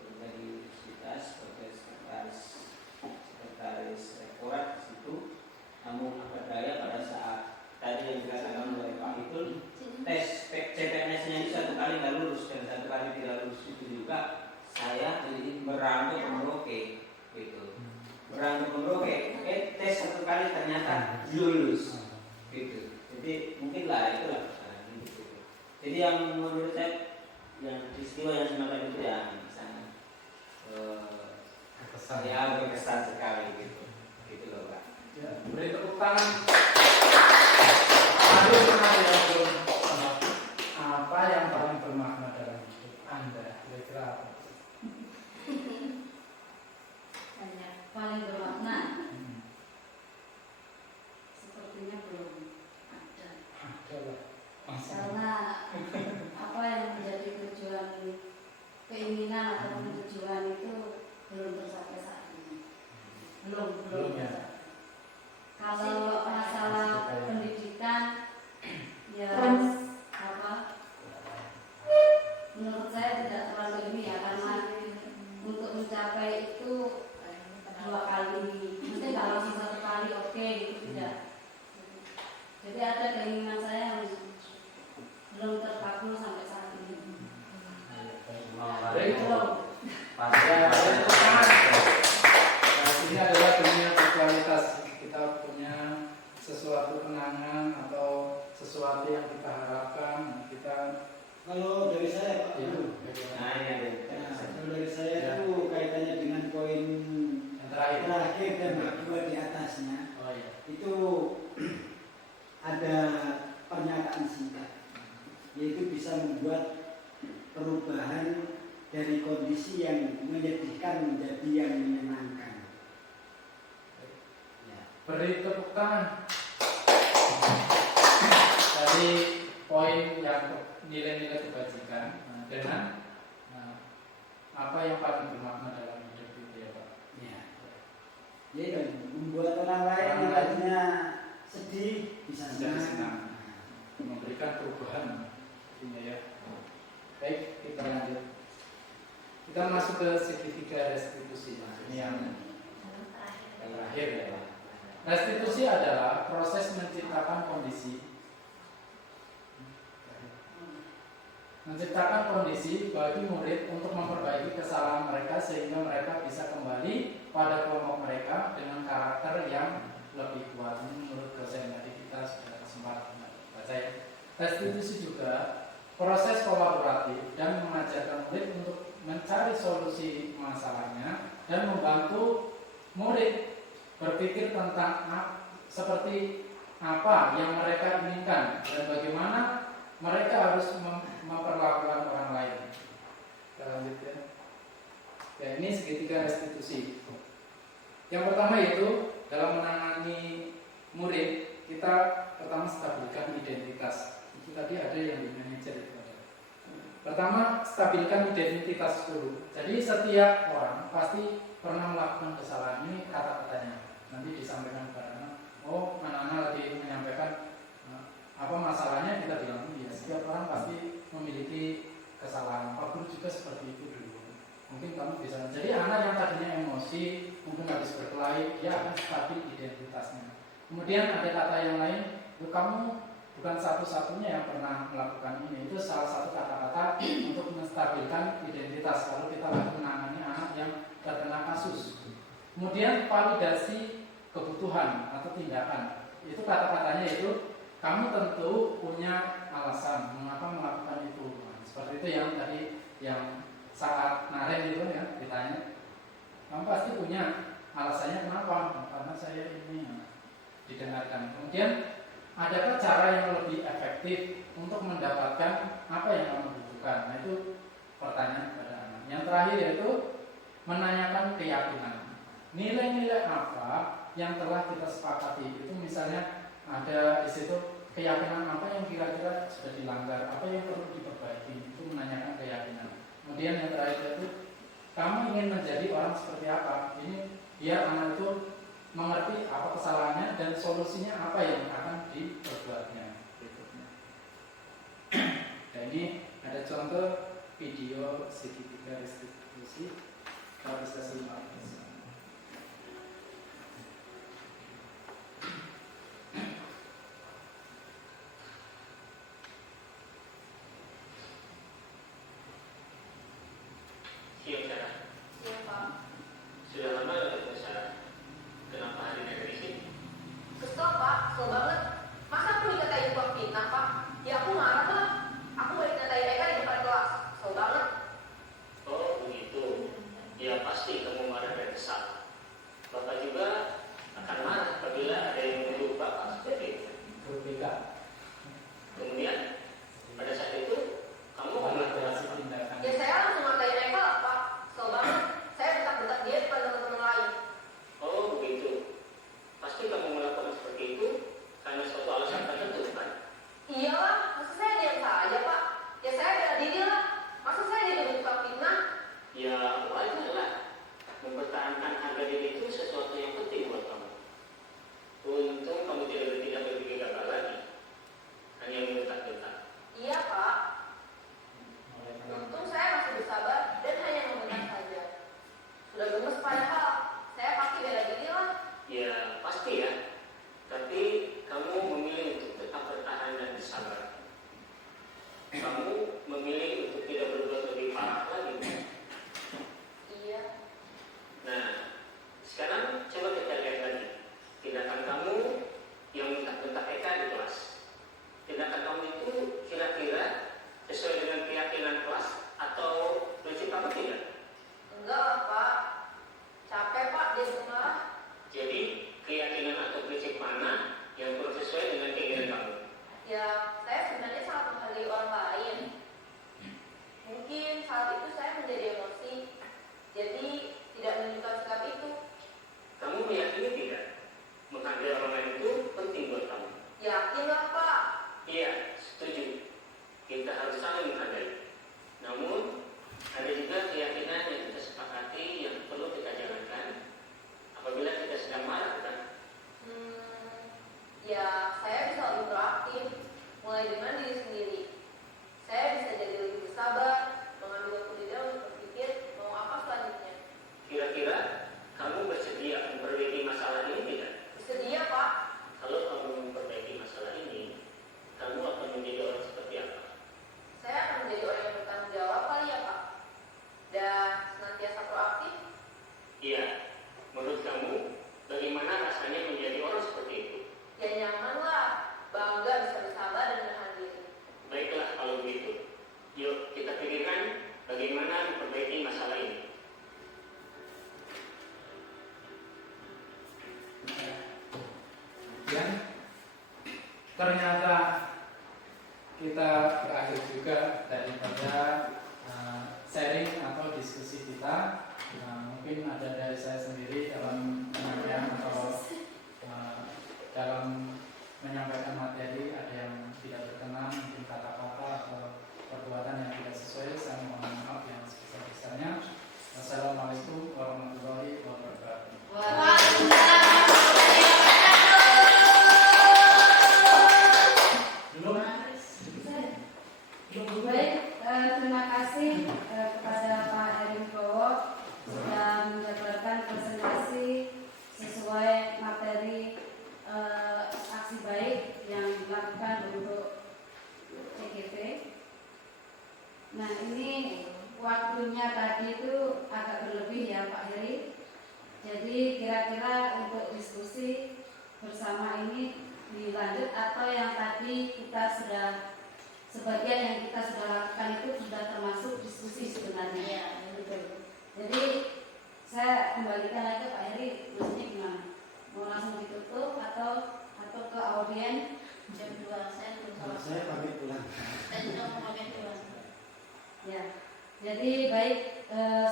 Bekerja di universitas sebagai sekretaris rektorat di situ. Namun apa daya pada saat tadi yang dikatakan oleh Pak itu tes CPNS-nya itu 1 kali nggak lulus dan 1 kali tidak lulus itu juga saya jadi merangkul Merauke gitu. Merangkul Merauke, tes 1 kali ternyata lulus gitu. Jadi mungkin lah itulah gitu. Jadi yang menurut saya yang peristiwa yang semacam itu yang sangat berkesan sekali gitu. Gitu loh Pak. Ya, beri tepuk tangan. Aduh, ya belum. Apa yang paling bermakna dalam hidup Anda? Kira-kira apa? Paling bermakna. Sepertinya belum ada. Karena apa yang menjadi tujuan, keinginan ataupun tujuan itu belum tercapai saat ini. Belum ya. Kalau masalah pendidikan, ya menurut saya tidak terlalu ini ya, karena untuk mencapai itu 2 kali, mesti kalau langsung 1 kali oke gitu tidak. Jadi ada keinginan saya yang belum terkabul sampai saat ini. Ini adalah dunia berkualitas. Kita punya sesuatu kenangan atau sesuatu yang kita harapkan. Kalau dari saya Pak, kalau dari saya itu kaitannya dengan poin yang terakhir dan berdua di atasnya. Oh, iya. Itu ada pernyataan singkat, yaitu bisa membuat perubahan dari kondisi yang menyedihkan menjadi yang menyenangkan. Ya. Beri tepuk tangan. Dari poin yang nilai-nilai kebajikan dengan apa yang paling bermakna dalam hidup itu ya Pak? Ya. Jadi membuat orang lain yang tadinya sedih bisa senang. Memberikan perubahan intinya ya. Baik, kita lanjut. Kita masuk ke segitiga restitusi. Ini yang terakhir ya. Restitusi adalah proses menciptakan kondisi bagi murid untuk memperbaiki kesalahan mereka sehingga mereka bisa kembali pada kelompok mereka dengan karakter yang lebih kuat. Ini menurut dosen tadi kita sudah sempat baca ya. Restitusi juga proses kolaboratif dan mengajarkan murid untuk mencari solusi masalahnya dan membantu murid berpikir tentang seperti apa yang mereka inginkan dan bagaimana mereka harus memperlakukan orang lain. Kita lanjut ya. Ya, ini segitiga restitusi. Yang pertama yaitu dalam menangani murid, kita pertama stabilkan identitas. Itu tadi ada yang di manajer itu. Pertama, stabilkan identitas dulu. Jadi setiap orang pasti pernah melakukan kesalahan. Ini kata-katanya. Nanti disampaikan kepada anak. Oh, anak-anak lagi menyampaikan apa masalahnya, kita bilang ya setiap orang pasti memiliki kesalahan. Pak Guru juga seperti itu dulu. Mungkin kamu bisa. Jadi anak yang tadinya emosi, mungkin habis berkelahi, dia akan stabil identitasnya. Kemudian ada kata yang lain, kamu bukan satu-satunya yang pernah melakukan ini. Itu salah satu kata-kata untuk menstabilkan identitas kalau kita lagi menangani anak yang terkena kasus. Kemudian validasi kebutuhan atau tindakan. Itu kata-katanya itu kamu tentu punya alasan mengapa melakukan itu. Nah, seperti itu yang tadi yang saat Naren itu ya ditanya, kamu pasti punya alasannya kenapa? Karena saya ini didengarkan. Kemudian adakah cara yang lebih efektif untuk mendapatkan apa yang kamu butuhkan? Nah, itu pertanyaan kepada anak. Yang terakhir yaitu menanyakan keyakinan. Nilai-nilai apa yang telah kita sepakati? Itu misalnya ada di situ keyakinan apa yang kira-kira sudah dilanggar, apa yang perlu diperbaiki. Itu menanyakan keyakinan. Kemudian yang terakhir itu kamu ingin menjadi orang seperti apa? Ini biar anak itu mengerti apa kesalahannya dan solusinya apa yang akan diperbuatnya berikutnya. Dan ini ada contoh video segitiga restitusi kapasitas 15. Siap, Sarah? Siap, Pak. Sudah lama ya ketemu Sarah? Kenapa hari ini ada di sini? Kesel, Pak. Kesel banget. Masa aku dikatain tukang fitnah, Pak? Ya aku marah lah. Aku balik nyatain mereka di depan kelas. Kesel banget. Oh begitu. Ya pasti kamu marah dan kesal. Bapak juga akan marah apabila ada yang menuduh Bapak seperti itu. Berbeda. Kemudian pada saat itu kamu melakukan apa? Tindakan. Ya saya langsung ngatain mereka lah, Pak. Kesel banget. Saya bentak-bentak dia depan teman-teman lain. Oh begitu. Pasti kamu melakukan seperti itu karena suatu alasan tertentu kan? Iyalah, masa saya diam saja, Pak? Ya saya bela diri lah. Masa saya jadi tukang fitnah? Ya wajar lah. Mempertahankan harga diri itu sesuatu yang penting buat kamu. Untung kamu tidak berpikir gagal lagi. Hanya membentak-bentak. Iya, Pak. Untung saya masih bersabar dan hanya membentak saja. Sudah gemes padahal saya pasti bela diri lah. Ya pasti ya. Tapi kamu memilih untuk tetap bertahan dan bersabar. Kamu memilih untuk tidak berbuat lebih parah lagi. Iya. Nah, sekarang coba kita lihat lagi tindakan kamu yang bentak-bentak Eka di kelas. Tindakan kamu itu kira-kira sesuai dengan keyakinan kelas atau prinsip apa tidak? Enggak lah, Pak. Capek, Pak, dia marah. Jadi keyakinan atau prinsip mana yang sesuai dengan keinginan kamu? kamu bersedia memperbaiki masalah ini tidak? Sedia, Pak. Kalau kamu memperbaiki masalah ini, kamu akan menjadi orang seperti apa? Saya akan menjadi orang yang bertanggung jawab kali ya, Pak. Dan senantiasa proaktif. Iya, menurut kamu bagaimana rasanya menjadi orang seperti itu? Ya nyaman lah. Bangga bisa bersabar dan menahan diri. Baiklah kalau begitu. Yuk kita pikirkan bagaimana memperbaiki masalah ini. Kemudian ternyata kita berakhir juga daripada sharing atau diskusi kita. Mungkin ada dari saya sendiri dalam penyampaian atau dalam menyampaikan materi ada yang tidak berkenan, mungkin kata-kata atau perbuatan yang tidak sesuai. Saya mohon maaf yang sebesar-besarnya. Wassalamualaikum warahmatullahi wabarakatuh. Baik, terima kasih kepada Pak Heri Wibowo sudah menjabarkan presentasi sesuai materi aksi baik yang dilakukan untuk CGP. Nah, ini waktunya tadi itu agak berlebih ya Pak Heri. Jadi kira-kira untuk diskusi bersama ini dilanjut atau yang tadi kita sudah sebagian yang kita sudah lakukan itu sudah termasuk diskusi sebenarnya. Ya, betul. Jadi saya kembalikan lagi ke Pak Heri, maksudnya gimana? Mau langsung ditutup atau ke audien? jam 2 saya belum Kalau salah. saya pamit pulang. Saya juga mau pamit pulang. Ya. Jadi baik,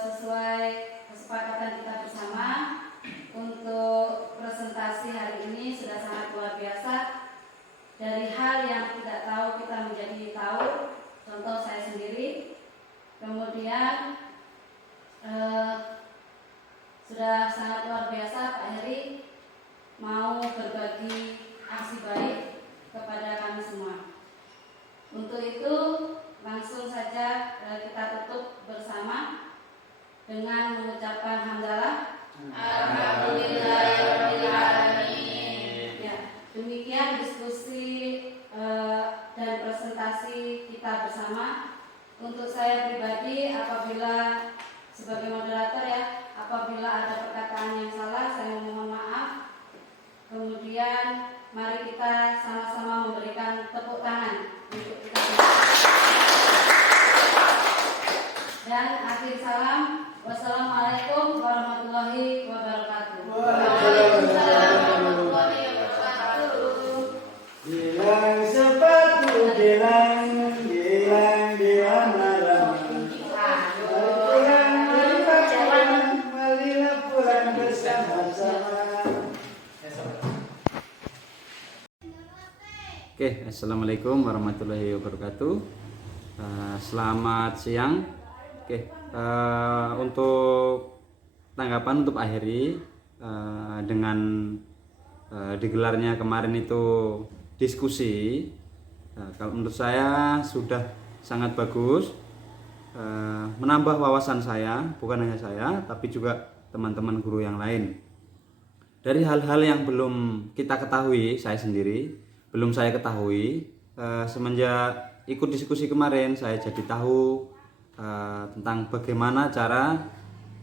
sesuai kesepakatan kita bersama untuk presentasi hari ini sudah sangat luar biasa. Dari hal yang tidak tahu kita menjadi tahu, contoh saya sendiri. Kemudian sudah sangat luar biasa Pak Heri mau berbagi aksi baik kepada kami semua. Untuk itu langsung saja kita tutup bersama dengan mengucapkan hamdalah. Alhamdulillahirrahmanirrahim. Ya, demikian diskusi dan presentasi kita bersama. Untuk saya pribadi, apabila sebagai moderator ya, apabila ada perkataan yang salah, saya mohon maaf. Kemudian mari kita sama-sama memberikan tepuk tangan untuk kita semua. Dan akhir salam, wassalamualaikum warahmatullahi wabarakatuh. Waalaikumsalam warahmatullahi wabarakatuh. Gilang sepatu, gilang marah. Marilah pulang bersama-sama. Oke, assalamualaikum warahmatullahi wabarakatuh. Selamat siang. Oke, untuk tanggapan untuk Pak Heri dengan digelarnya kemarin itu diskusi, kalau menurut saya sudah sangat bagus, menambah wawasan saya, bukan hanya saya, tapi juga teman-teman guru yang lain. Dari hal-hal yang belum kita ketahui, saya sendiri belum saya ketahui, semenjak ikut diskusi kemarin saya jadi tahu tentang bagaimana cara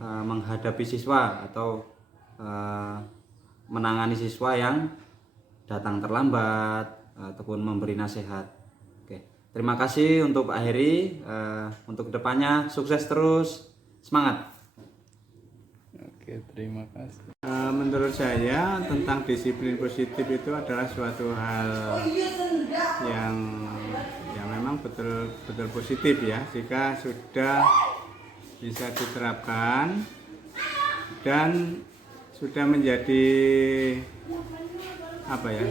menghadapi siswa atau menangani siswa yang datang terlambat ataupun memberi nasihat. Oke, terima kasih untuk Pak Heri, untuk kedepannya sukses terus, semangat. Oke, terima kasih. Menurut saya tentang disiplin positif itu adalah suatu hal yang memang betul positif ya, jika sudah bisa diterapkan dan sudah menjadi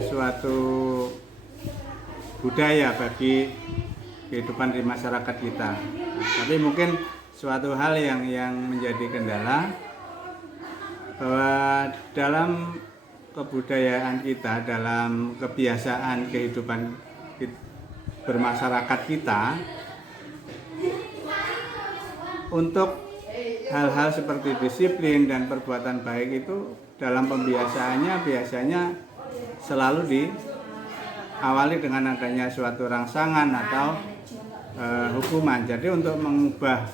suatu budaya bagi kehidupan di masyarakat kita. Tapi mungkin suatu hal yang menjadi kendala bahwa dalam kebudayaan kita, dalam kebiasaan kehidupan bermasyarakat kita, untuk hal-hal seperti disiplin dan perbuatan baik itu dalam pembiasaannya biasanya selalu diawali dengan adanya suatu rangsangan atau hukuman. Jadi untuk membuat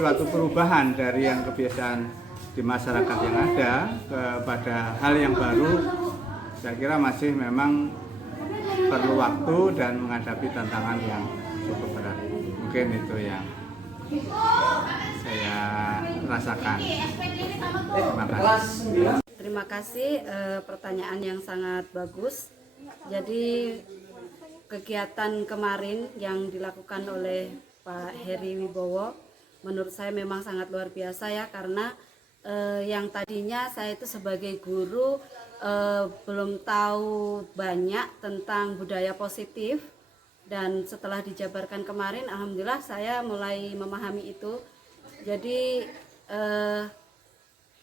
suatu perubahan dari yang kebiasaan di masyarakat yang ada kepada hal yang baru, saya kira masih memang perlu waktu dan menghadapi tantangan yang cukup berat. Mungkin itu yang saya rasakan. Terima kasih. Terima kasih, pertanyaan yang sangat bagus. Jadi kegiatan kemarin yang dilakukan oleh Pak Heri Wibowo menurut saya memang sangat luar biasa ya, karena yang tadinya saya itu sebagai guru belum tahu banyak tentang budaya positif, dan setelah dijabarkan kemarin alhamdulillah saya mulai memahami itu. Jadi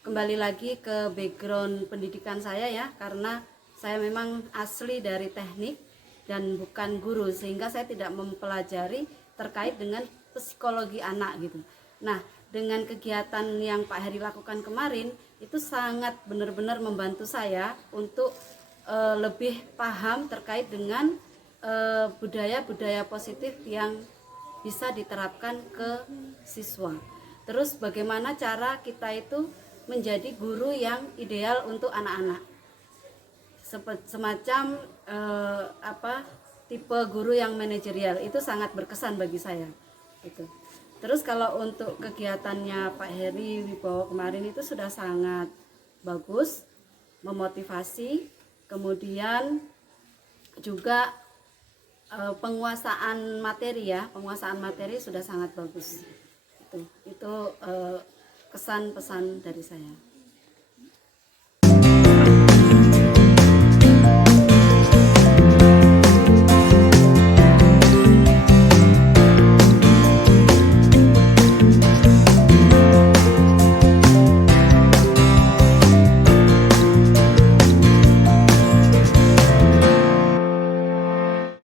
kembali lagi ke background pendidikan saya ya, karena saya memang asli dari teknik dan bukan guru, sehingga saya tidak mempelajari terkait dengan psikologi anak gitu. Nah, dengan kegiatan yang Pak Heri lakukan kemarin itu sangat benar-benar membantu saya untuk lebih paham terkait dengan budaya-budaya positif yang bisa diterapkan ke siswa. Terus bagaimana cara kita itu menjadi guru yang ideal untuk anak-anak, semacam tipe guru yang manajerial, itu sangat berkesan bagi saya gitu. Terus kalau untuk kegiatannya Pak Heri Wibowo kemarin itu sudah sangat bagus, memotivasi, kemudian juga penguasaan materi sudah sangat bagus. Itu kesan pesan dari saya.